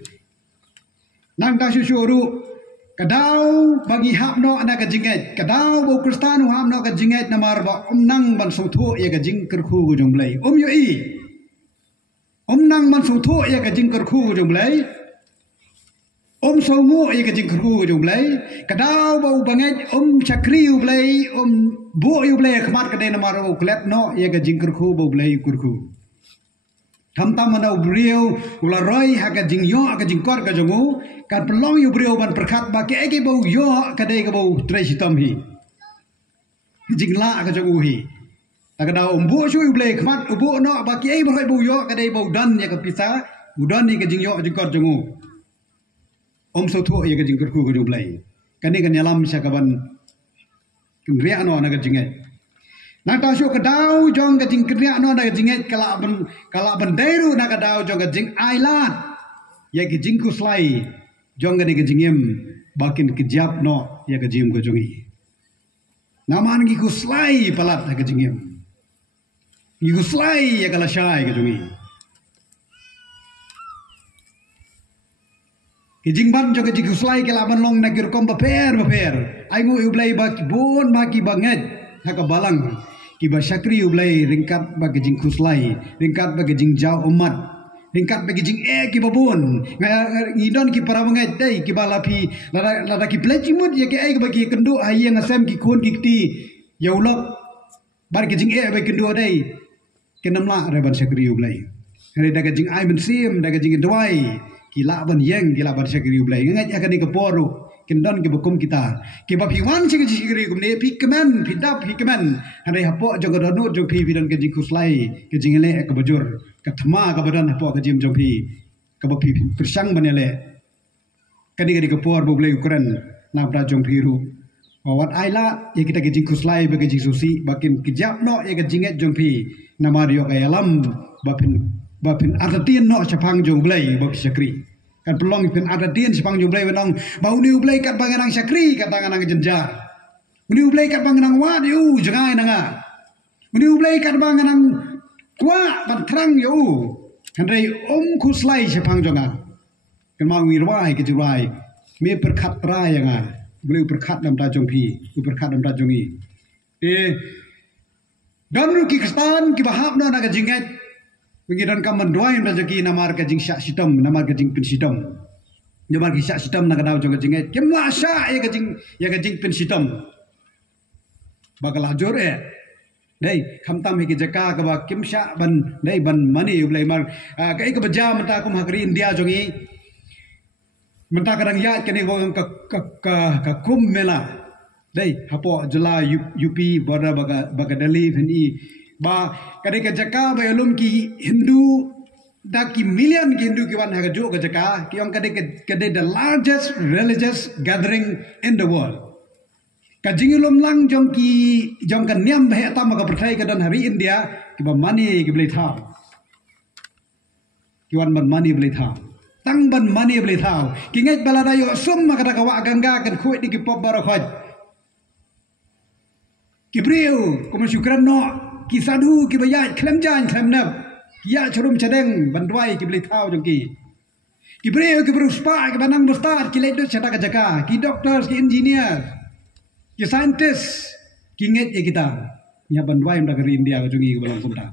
nang ta syuru Kadau bagi hap no ana ka jinget kadau bo Kristanu hap no ka jinget namar ba nang ban suthu ya ka jing kerkhu jong blai yo i nang ban suthu ya ka jing kerkhu jong blai songu ya ka jing kerkhu jong blai kadau bo banget chakri u blai bo yu blai khmat ka de namar bo klet no ya ka jing kerkhu bo blai kerkhu tham tam mana brio ula roi ha ka jing yo ka jing kor ka jongu kan pelong yu brio ban perkat ba ke bo yo ka de ka bo tresitam hi jing la ka jongu hi ta ka da bo shu yu blai khmat bo no ba ke bo yo ka de bo dan ya ka pisa udan ni ka jing yo jing kor jongu so thu ya ka jing kor ku ka jong blai kan ni kan yalam sa ka ban ria no na ka jingai Nang tasyo kadau jong ka jing kriya no na jinget kala ban dairu na kadau jong ka jing ailat ya ka jing kuslai jong ka ni ka jingem bakin kejap no ya ka jim ka jongi naman gi kuslai palat ka jingem gi kuslai ya kala syai ka jongi ki jing ban jong ka jing kuslai kala ban long na kir kom baper ai ngu ublai ba bon ma ki banget ha ka balang Kiba syakri ublai ringkat bagi jing kuslai, ringkat bagi jing jau umat, ringkat bagi jing kiba bun, ngidon ki para mengai dai kiba lapi lada ki plejimut ya ki bagi kendu ayang asam ki kun ki ti ya ulok bar ki jing bagi kendu dai kenamla reban syakri ublai. Hari daga jing ai bensim daga jing dwai ki la ban yang ki la ban syakri ublai ngai akan ni ke poru kendon ke bukum kita ke bab hiwan sing jigri kumne pikeman pidap pikeman hari hapo jog donu jog pi bidan ke jikuslai ke jingele ke bajur ke thama ke badan hapo ke jim jog pi ke bab pi persang banele kani ke por boble ukuran na pra jong pi ru wat aila ye kita ke jikuslai bagi jisusi bakin kejap no ye ke jinget jong pi na mario ke alam bapin artin no chapang jong blai bab syakri kan pelong pin ada din sepang jublai wenang bau ni ublai kat banganang syakri kat banganang jenjar ni ublai kat banganang wa diu jangai nanga ni ublai kat banganang kwa ban terang yo kan rei kuslai sepang jonga kan mang wirwai ke jurai me perkat rai nga beli perkat dam ta jong pi perkat dam ta jongi dan ki Kristan ki bahap no naga jingat pengiran kam menduai rezeki namar ka jing syak sitam namar ka jing pin sitam namar ki syak sitam naga daw jong jingat kem la sya ya ka jing pin sitam bakal ajur dei khamtam hi ki jaka ka ba kim sya ban dei ban mani ulai mar ka ik baja mata kum hakri India jongi mata kadang ya kene go ka kum mela dei hapo jela UP border baga Delhi phini ba kade ka jaka ba alum ki Hindu da ki million ki Hindu ki wan ha jo ka jaka ki ong kade the largest religious gathering in the world ka jingulum lang jong ka niam ba tam ka perthai ka dan hari India ki ba mani ki blai tha ki wan ban mani blai tha tang ban mani blai tha ki ngai balada yo sum ma ka wa ganga kan khoi di ki pop baro khoj Kibriu, kuma syukran no, ki sadu, ki bayat, klem jan, klem nab, ki ya churum cadeng, banduai, ki beli tau jong ki. Kibriu, ki beruspa, ki banang bestad, ki ledut cata ka jaka, ki doktor, ki engineer, ki scientist, ki nget ya kita. Ya banduai mda kari India ka jongi ka balang kumta.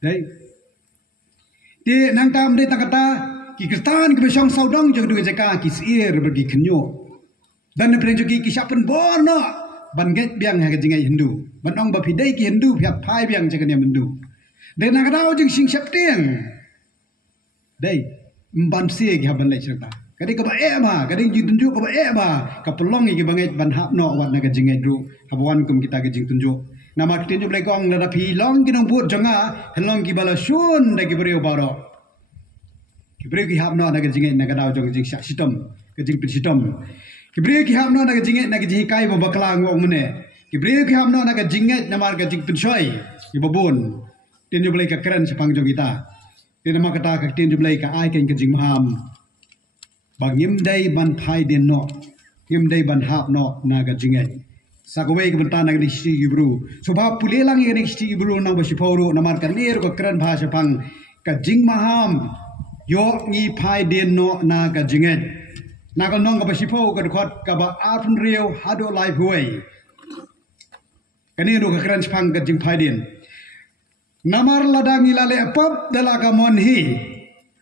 Dai. Di nang tam de takata, ki Kristan, ki besyong saudong jong du jaka, ki sir bagi kenyo. Dan perenjoki kisah pun bono ban get biang ha jingai Hindu ban ong ba pidai ki Hindu pihak pai biang jagan yang Hindu dan nak tahu jing sing siap tiang dai mban sie ki haban le cerita kadi ka ba ma kadi ji tunjuk ka ba ma ka pelong ki bangai ban hap no wat naga jingai dru habuan kum kita ki jing tunjuk nama ki tunjuk le kong la pi long ki nong put jonga helong ki bala shun da ki brio baro ki brio ki hap no naga jingai naga tahu jong jing syak sitom ke jing pin sitom Kibriu ki hamno naga jinget naga jihi kai ba bakla ngong mene. Kibriu ki hamno naga jinget namar ka jing pensoi. Ki babun. Tin ju blai ka keren sepang jo kita. Tin ma kata ka tin ju blai ka ai ken ka jing maham. Bang yim dai ban thai den no. Yim dai ban hap no naga jinget. Sakwe ka banta naga listi gibru. Subha pule lang ye listi gibru nang ba sipauru namar ka ler ko keren bha sepang ka jing maham. Yo ngi phai den no naga jinget. Nakal nong ka pasipo ka dukot ka ba arpun rio hado life way. Kani ru ka kran spang ka jing phaidin. Namar ladang ilale pop dalaga monhi.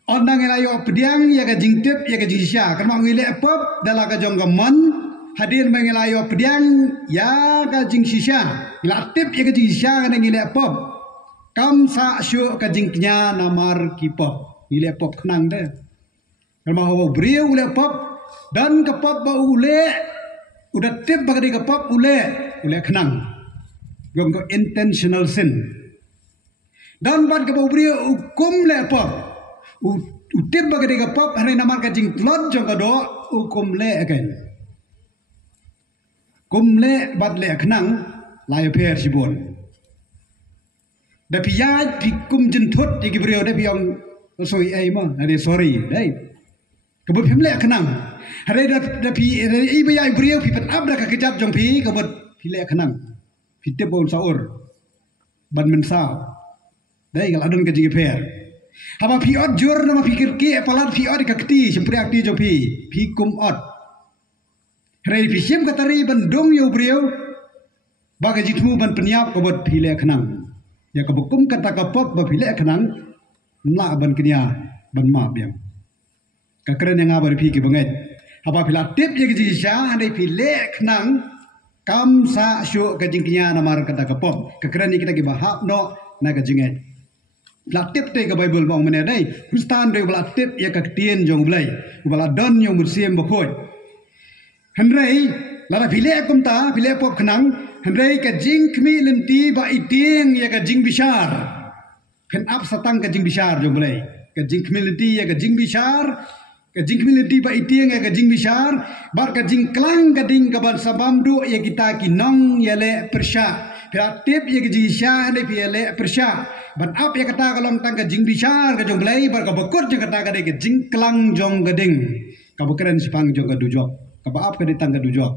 Ondang ilayo pediang ya ka jing tip ya ka jing sya. Kan ngile pop dalaga jong ka mon. Hadir mengilayo pediang ya ka jing sya. Ila tip ya ka jing sya kan ngile pop. Kam sa syu ka jing knya namar ki pop. Ngile pop kenang de. Kan mau brio ule pop dan kepop ba ule udah tip bagadi kepop ule kenang gong ko intentional sin dan ban ke bri hukum le pop tip bagadi kepop hari namar ka jing klot jong ka do hukum le again kum le bad le kenang lai per sibon da piyaj pi kum jin thot di brio da piong soi ai ma ada sorry dai kebut pim le kenang hari da pi ibu ya brio pi pat abda ka kejap jong pi kebut pi le kenang pi te bon saur ban men sa dai gal adun ka jing per haba pi od jur nama pikir ki palat pi od ka kti sempri akti jong pi kum od hari pi sim ka tari ban dong yo brio ba ka jitmu ban penyap kebut pi le kenang ya kebukum kata kapop ba pi le kenang mla ban kenya ban ma biang ka keren yang abar pi ki banget haba pila tip ye ki sya andai pi le kenang kam sa syu ka jingknya namar kata kapop ka keren ni kita ki bahap no na ka jinget la tip te ka bible mong mene dai Kristan de bla tip ye ka tien jong blai bala don yo muslim ba khoi hanrei la pi le kum ta pi le pop kenang hanrei ka jing kmi lenti ba iting ye ka jing bishar pen ap satang ka jing bishar jong blai ka jing kmi lenti ye ka jing bishar ka jing militi ba itiang ya ka jing bishar bar ka jing klang ka ding ka ban sabam du ya kita ki nong ya le persya tip ya ka jing sya le pi le persya ban ap ya kata kalong tang ka jing bishar ka jong blai bar ka bakut jong kata ka de ka jing klang jong ka ding ka bukren sipang jong ka dujok ka ba ap ka de tang ka dujok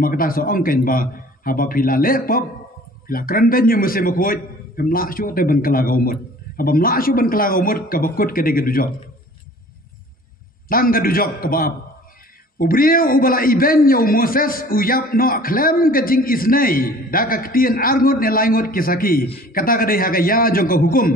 ma kata so ong ken ba haba pila le pop pila kren ben yu muse mo khoj mla shu te ban kala ga umut haba mla shu ban kala ga umut ka bakut ka de ka dujok tang ka dujok ka ba Ubrio ubala iben yo Moses uyap no klem kajing isnai da ka ketien arngut ne laingut kisaki kata kadai haga ya jong ko hukum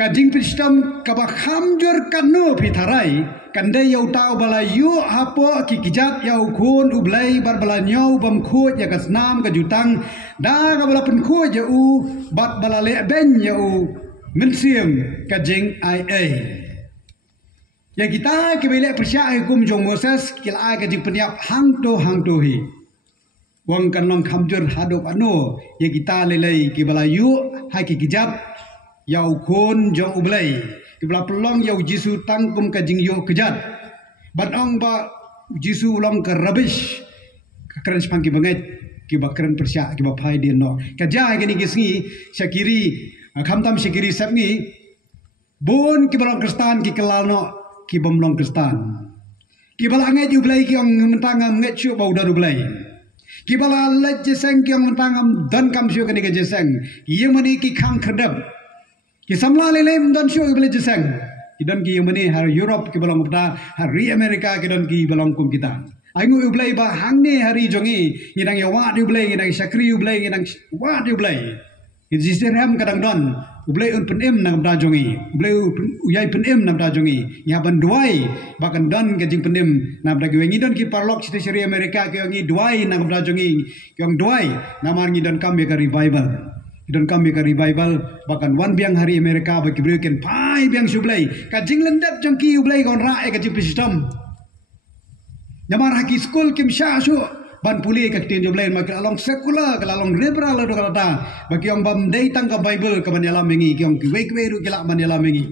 kajing pistam kaba khamjur kanu pitharai kandai yo tau bala yu hapo kikijat yau khun ublai bar bala nyau bam khoj ya kasnam ka jutang da ka bala pen khoj ya u bat bala le ben ya u mensiam kajing ia yang kita kebelak persyak hukum jong Moses kila kajing peniap hang to hi wang kan long khamjur hadop anu yang kita lelai kibala yu hai kikijat yau khun jong ublai kibala pelong yau jisu tangkum kajing yu kejat bat ong ba jisu long ke rubbish keren sepangki banget kiba keren persyak kiba pai dia no kaja gini gisngi syakiri khamtam syakiri sabngi bon kiba long kristan ki kelal no ki bomlong kristan ki bala ngai ju blai ki ong mentangam ngai chu bau daru blai ki bala le jeseng ki ong mentangam dan kam shu kani ke jeseng ye mani ki khang khadab ki samla le lem dan shu blai jeseng ki dan ki ye mani har Europe ki balong pta hari Amerika ki dan ki balong kum kita aingu u blai ba hang ne hari jongi ngidang ya wa du blai ngidang sakri u blai ngidang wa du blai ki jisram kadang don ublai un penem nang da jongi ublai uyai penem nang da jongi ya ban duai bahkan dan ke jing penem nang da wengi don ki parlok cita seri Amerika ke ngi duai nang da jongi yang duai namar ngi don kam ka revival don kam ka revival bahkan wan biang hari Amerika ba ki breken pai biang sublai ka jing lendat jongki ublai gon ra ka jing sistem namar haki school kim sha su ban puli ka tin joblai mak along sekular ka along liberal do kata bagi yang bam dei tang ka bible ka ban yalam mengi kyong ki wei ru ki la ban yalam mengi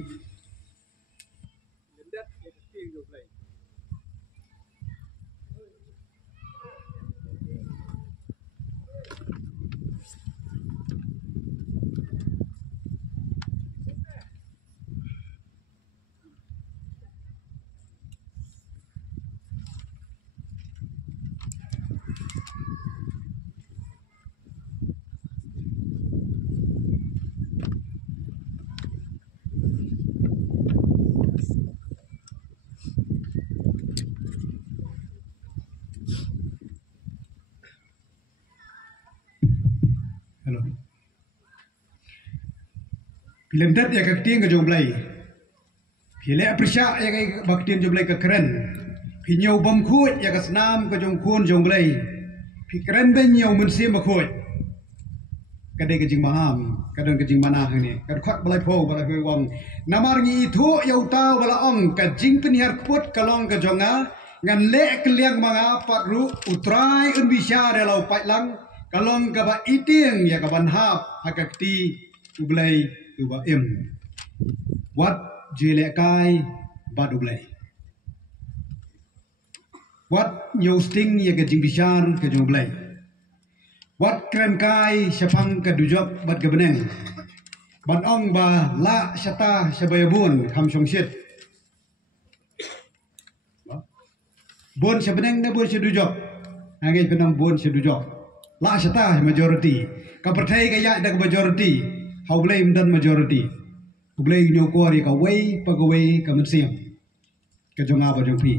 Lemdat ya kaktian ke joblai. Pile aprisya ya ke baktian joblai ke keren. Pinyau bam khut ya ke senam ke jong khun joblai. Pi keren ben nyau mensim khut. Kadai ke jing maham, kadang ke jing manah ni. Kad khat balai pho balai ke wang. Namar ngi thu yau tau bala ong ke jing penihar put kalong ke jonga ngan le keliang manga patru utrai un bisya de lau patlang kalong ke ba iting ya ke ban hap hakakti ublai uba em wat jele kai badublai wat nyau sting ya ke jing bishan ke joblai wat kren kai syapang ke dujok bat ke beneng ban ong ba la syata sabayabun kham songsit bon sebeneng na bon sedujok angai penang bon sedujok la syata majority ka pertai ka ya da majority how blame dan majority blame nyo ko ri ka wei pagawai ka mensiam ka jonga ba jong pi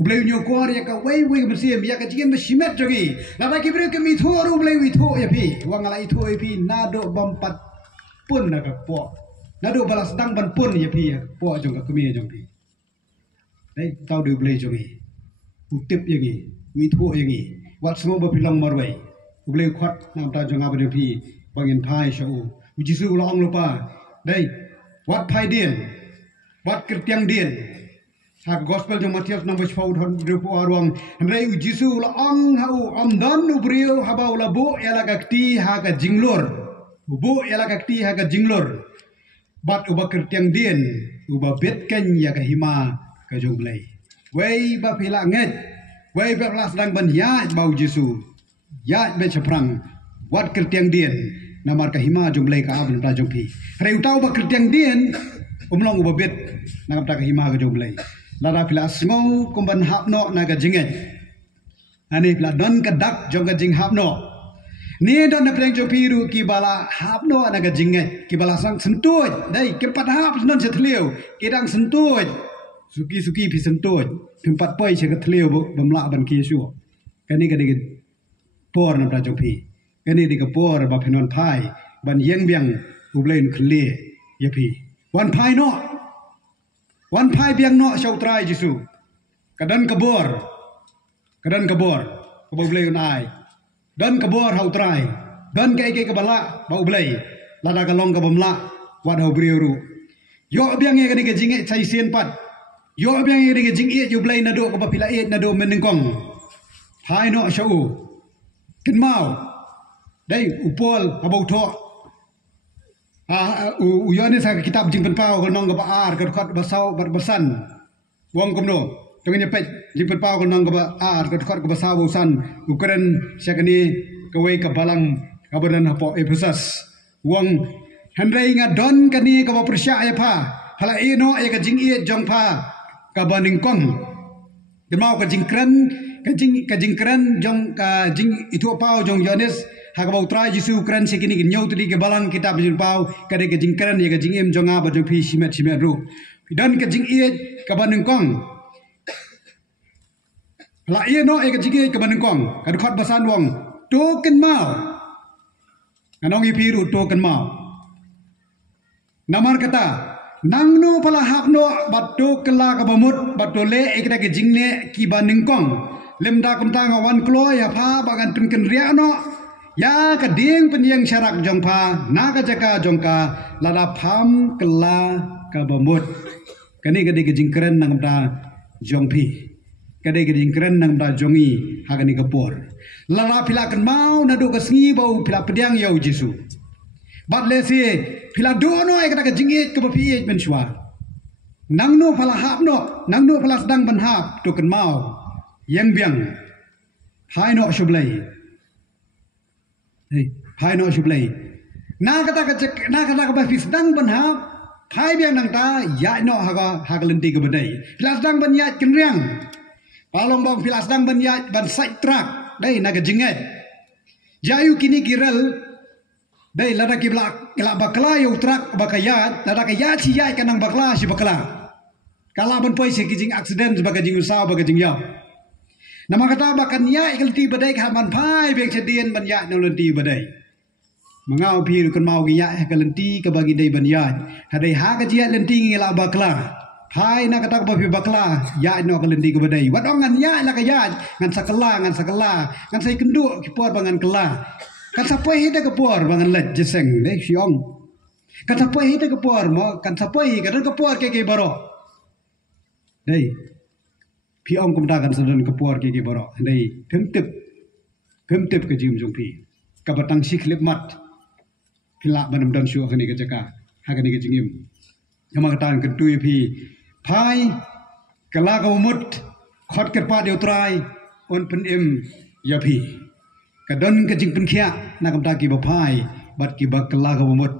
blame nyo ko ri ka wei mensiam ya ka jigen besimet jogi la ba ki bre ka mi tho ru blame wi tho ya pi wang ala i tho ya pi nado bampat pun na ka po nado balas dang ban pun ya pi po jong ka kemi jong pi dai tau de blame jogi utip yang ni wi tho yang ni wat smo ba pilang marwai blame khat nam ta jonga ba jong pi bangin pai shau ujisu ulang lupa dai wat pai dien wat kertiang dien ha gospel jong Matius number 4 rupu arwang dai ujisu ulang hau amdan ubrio haba ulabu yala gakti ha ka jinglor ubu yala gakti ha ka jinglor bat uba kertiang dien uba betken ya ka hima ka jonglai wei ba pila nget wei ba las dang ban ya bau jisu ya be chaprang wat kertiang dien namar ka hima jomblai ka abn ta jompi reu tau ba kertiang dien umlong ubabet nangap ta ka hima ka jomblai lada pila sngo kumban hapno na ka jinget ani pila don ka dak jong ka jing hapno ni don na preng jompi ru ki bala hapno na ka jinget ki bala sang sentuj dai ki pat hap non setliu ki dang sentuj suki pisentot tempat pai che katleo bamla ban ki shu kani ka de por na pra jong pi kani de ka por ba phenon phai ban yeng biang ublein khle ye pi wan phai biang no shau trai jisu kadan kabor ka ublei nai dan kabor hau trai dan ke ka bala ba ublei lada ka long ka bamla wa hau briuru yo biang ye kani ka jinge chai sien pat yo biang ye kani ka jinge ju blei na do ka ba pila et na do men kong phai no shau kin mau dai upol abau tho uyone sa kitab jing pen pau nong ka ba ar ka khat ba sau ba san wong kom no tengnya pet jing pen pau nong ka ba ar ka khat ka ba sau san ukren sakani ka wei ka balang ka badan hapo Efesus wong handai nga don kani ka ba percaya pa hala ino ya ka jing e jong pa ka ba ning kong ke mau ka jing kran jong ka jing itu pau jong Yohanes hakabau trai jisu kran sekini ke nyau tadi ke balang kitab jin pau kade ke jing kran ya ke jing em jonga ba jong pi simet ru dan ke jing e ka ba ning kong la e no e ke jing e ka ba ning kong ka khot basan wong to ken mau anong i piru to ken mau namar kata nangno pala hapno batto kala ka bamut batto le ekda ke jingne ki ba ning kong lemda kumta ngawan klo ya pha bagan tun ken ria no ya ka ding penyang syarak jongpa naga jaka jongka lada pham kala ka bamut kani kadi ke jingkren nang da jongpi kadi ke jingkren nang da jongi hagani kapor lala pila kan mau na do ka sngi bau pila pediang yau jisu bat le si pila do no e kata ke jingit ke bapi men shwa nang no phala hap no nang no phala sedang ban hap to kan mau yang biang hai no shublai hai no shublai na kata ka bapi sedang ban hap hai biang nang ta ya no ha ka lenti ke badai pila sedang ban ya ken riang palong bang pila sedang ban ya ban side track dai na ka jinget jayu kini kiral dai lada ki blak bakla yo trak bakayat lada ka ya chi ya kanang bakla si bakla kala ban poi se kijing accident sebagai jing usau bagai jing ya nama kata bakan ya ikalti badai ka man phai bek sedien ban ya no lenti badai mangau pi kan mau ki ya ka lenti ka bagi dai ban ya hadai ha ka jia lenti ngila bakla phai na kata ba pi bakla ya no ka lenti ka badai wadong ngan ya la ka ya ngan sakala ngan sai kendu ki por bangan kala kan sapai hita ke por bangan let jeseng deh siong kan sapai hita ke por mo kan sapai kan ke por ke baro dei piong kum ta kan sedon ke por ke baro dei phim tip ke jim jong pi ka batang sik lep mat pila banam dan syu kani ke jaka ha kani ke jingim nama katan ke tui pi phai kala ka mut khot ke pa deu trai on pen em ya pi kadon ke jing penkhia na kam ta ki ba phai bat ki ba kala ka bumut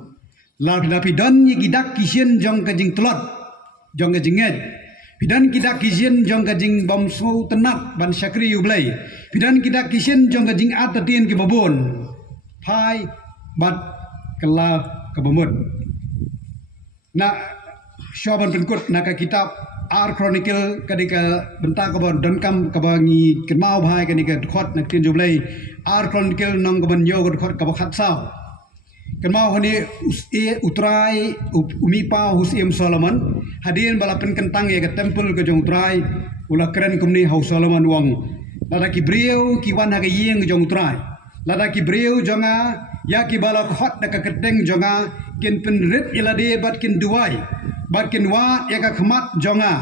la pi don ye gidak kisien jong ke jing tlot jong ke jinget pidan kidak kisien jong ke jing bom so tenat ban syakri ublai pidan kidak kisien jong ke jing atatin ki babon phai bat kala ka bumut na syoban penkut na ka kitab Ar Chronicle kadika benta ka bon don kam ka bangi kenmau bhai kadika khot nak tin jublai Ar Chronicle nong ka ban yo ka khot ka ba khat sao kenmau hani utrai umi pa Husim Solomon hadin balapen kentang ye ka temple ka jong utrai ula keren kumni Haus Solomon wong lada ki breu ki wan ha ka yeng jong utrai lada ki breu jonga ya ki bala khot na ka keteng jonga kin pen rit ilade bat kin duai bakin wa ya ka khmat jonga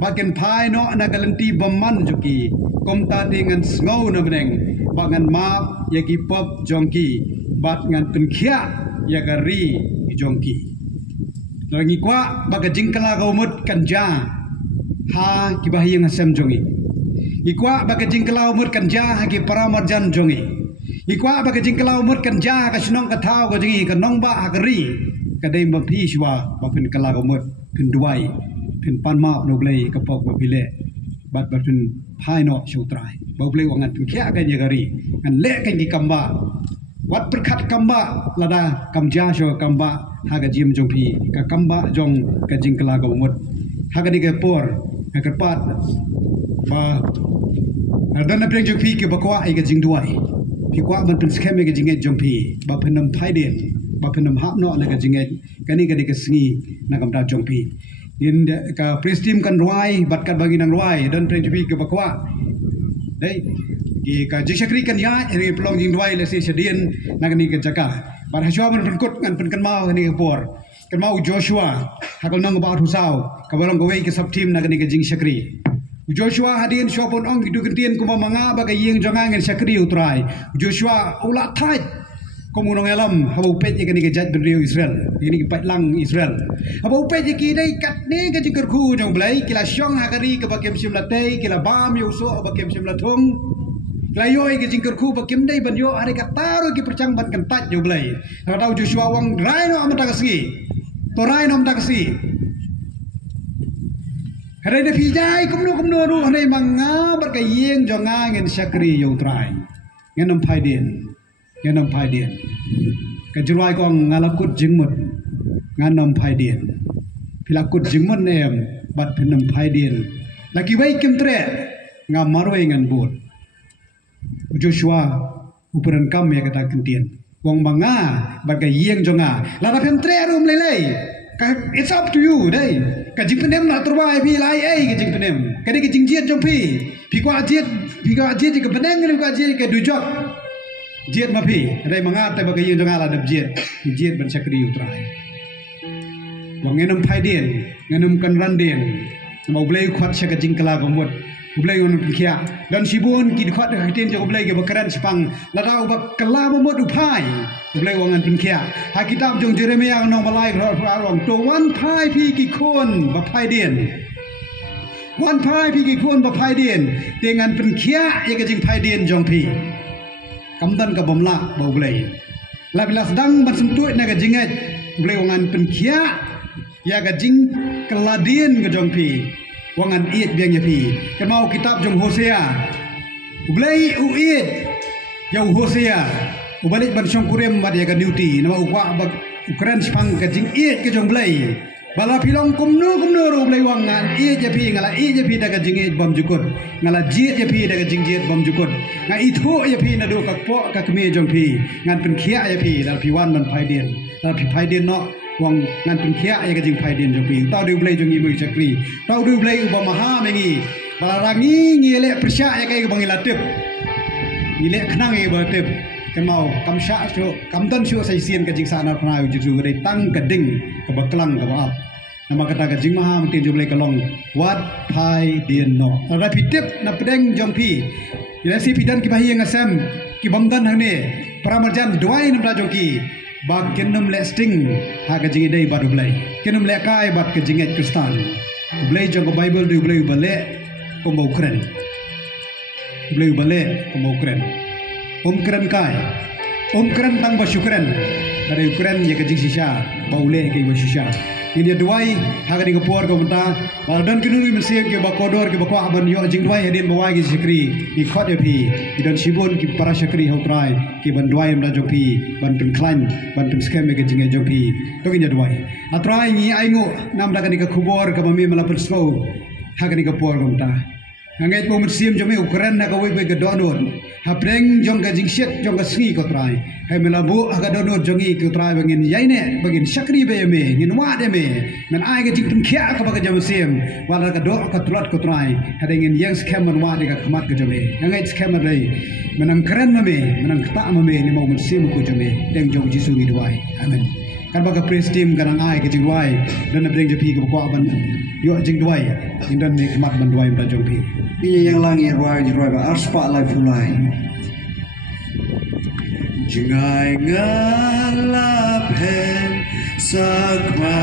bakin phai no na galanti bamman juki komta dengan ngau na beneng bangan map ya ki pop jongki bat ngan penkhia ya ka ri jongki lagi kwa baga jingkala ka umut kanja ha ki bahiyang asam jongi ikwa baga jingkala umut kanja ha ki paramarjan jongi ikwa baga jingkala umut kanja ka snong ka thau ka jingi ka nong ba ha ka ri kadai ba phi shwa ba pin kala ka umut pin duai pin pan map no blai ka pok ba pile bat ba pin phai no shu trai ba blai wangan pin khia ka nyagari ngan le kan ki kamba wat perkhat kamba lada kamja sho kamba ha ga jim jong phi ka kamba jong ka jingkala ka umut ha ga ni ka por Kerpat ba dan na breng jong pi ke bakwa ai ga jing duai pi kwa man pen skem ga jing jong pi ba phenam phai den ba phenam hap no na ga jing kani ga de ka singi na kam ta jong pi in ka pristim kan ruai bat kat bagi nang ruai dan breng jong pi ke bakwa dei ki ka jishakri kan ya ri plong jing duai le si sedien na ga ni ka jaka ba ha shwa man pen kut kan pen kan mau ni por kan mau Joshua hakal nang ba thusau ka balong go wei ke sub team na ga ni ka jing shakri Joshua hadin shopon ong hidu kentien kuma manga baga yeng jonga ngel sakri utrai Joshua ulat thai komunong elam habau pet ikani ke jat benrio Israel ini ke patlang Israel habau pet iki dai kat ne ke jikar khu jong blai kila shong hagari ke bakem simlatei kila bam yuso bakem simlathung klayoi ke jingkar khu bakem dai banyo are ka taru ki percang ban kentat jong blai tahu Joshua wang rai no amata kasi to rai no amata kasi Hari ini pijai kumno ru hari manga berkayeng jonga ngen sakri yo trai ngenam phai den kajruai kong ngalakut jingmut nganam phai den pilakut jingmut em bat penam phai den lagi wai kim tre ngamarwe ngan bot Joshua uperan kam ya kata kentien wong manga berkayeng jonga lara pem tre rum lelei it's up to you dai kajing penem nak terwai pi lai kajing penem kadi kajing jiat jong pi ko ajiat ke peneng ke ajiat ke dujok jiat ma pi dai mangat tai bagai jong ala dab jiat ban sakri utrai wangenam phai den nganam kan ran den mau blai khat sa kajing kala gomot blai on khia dan sibon ki khat ha ten jo blai ke bakaran sipang ladau bak kala momot upai blai wangan pin khia ha kitab jong Jeremia nong balai rong to wan phai pi ki khon ba phai den wan phai pi ki khon ba phai den dengan pin khia ye ke jing phai den jong pi kamdan ka bomla bau blai la bilas dang ban sentuit na ka jinget blai wangan pin khia ya ka jing keladien ke jong pi wangan iet biang ya pi kan mau kitab jong Hosea blai uiet jong Hosea ubalik ban syong kurem bad ya ka duty nama ukwa bag ukran spang ka jing iet ke jong blai bala pilong kumno ro blai wangan iet ya pi ngala iet ya pi da ka jing iet bam jukut ngala jiet ya pi da ka jing jiet bam jukut nga itho ya pi na do ka po ka kme jong pi ngan pen khia ya pi dal pi wan ban phai den dal pi phai den no wang ngan pun khia ya kajing phai den jopi tau du blai jong ibu sakri tau du blai uba maha mengi barangi ngile persya ya kai bang ilatip ngile khnang e ba tip kemau kamsha syo kamdan syo sai sien kajing sana pnai ju dei tang kading ke baklang ke baap nama kata kajing maha mtin jo blai kalong wat phai den no ra pitip na pedeng jong pi ila si pidan ki bahi ngasam ki bamdan hane pramarjan duai nam ra joki bag kenum le sting ha ka jingi dei badu blai kenum le kai bat ka jinget kristan blai jong bible du blai bale ko mo kren blai bale ko mo kren kren kai kren tang ba syukren dari kren ya ka jing sisa baule ke ba sisa ini duai ha ka ding por ko mta baldan kinuri mesie ke ba kodor ke ba kwa ban yo jing duai hedin bawai ki sikri ki khot epi idan sibon ki para sakri hokrai ki ban duai mda jopi ban pin klan ban pin scam ke jinge jopi to ki duai atrai ni aingo nam da ka ni ka khubor ka mami mala pin slow ha ka ni ka por ko mta ngai po musim jome ukran na ka wei be ga donor ha preng jong ka jing shet jong ka sri ko trai hai mela bu aga donor jongi ko trai bangin yaine bangin sakri be me ngin wa de me men ai ga jing pin khia ka ba ka jam sim wala ka do ka tulat ko trai ha de ngin yang scam man wa de ka khamat ka jome ngai scam dai menang keren me menang ta me ni mau musim ko jome deng jong jisu ngi duai amen kan ba ka praise team kan ai ka jing duai dan na breng jepi ko ko ban yo jing duai indan me khamat ban duai ba jong pi Ini yang langit ruai ba arspa lai fulai Jingai ngalap hen sakma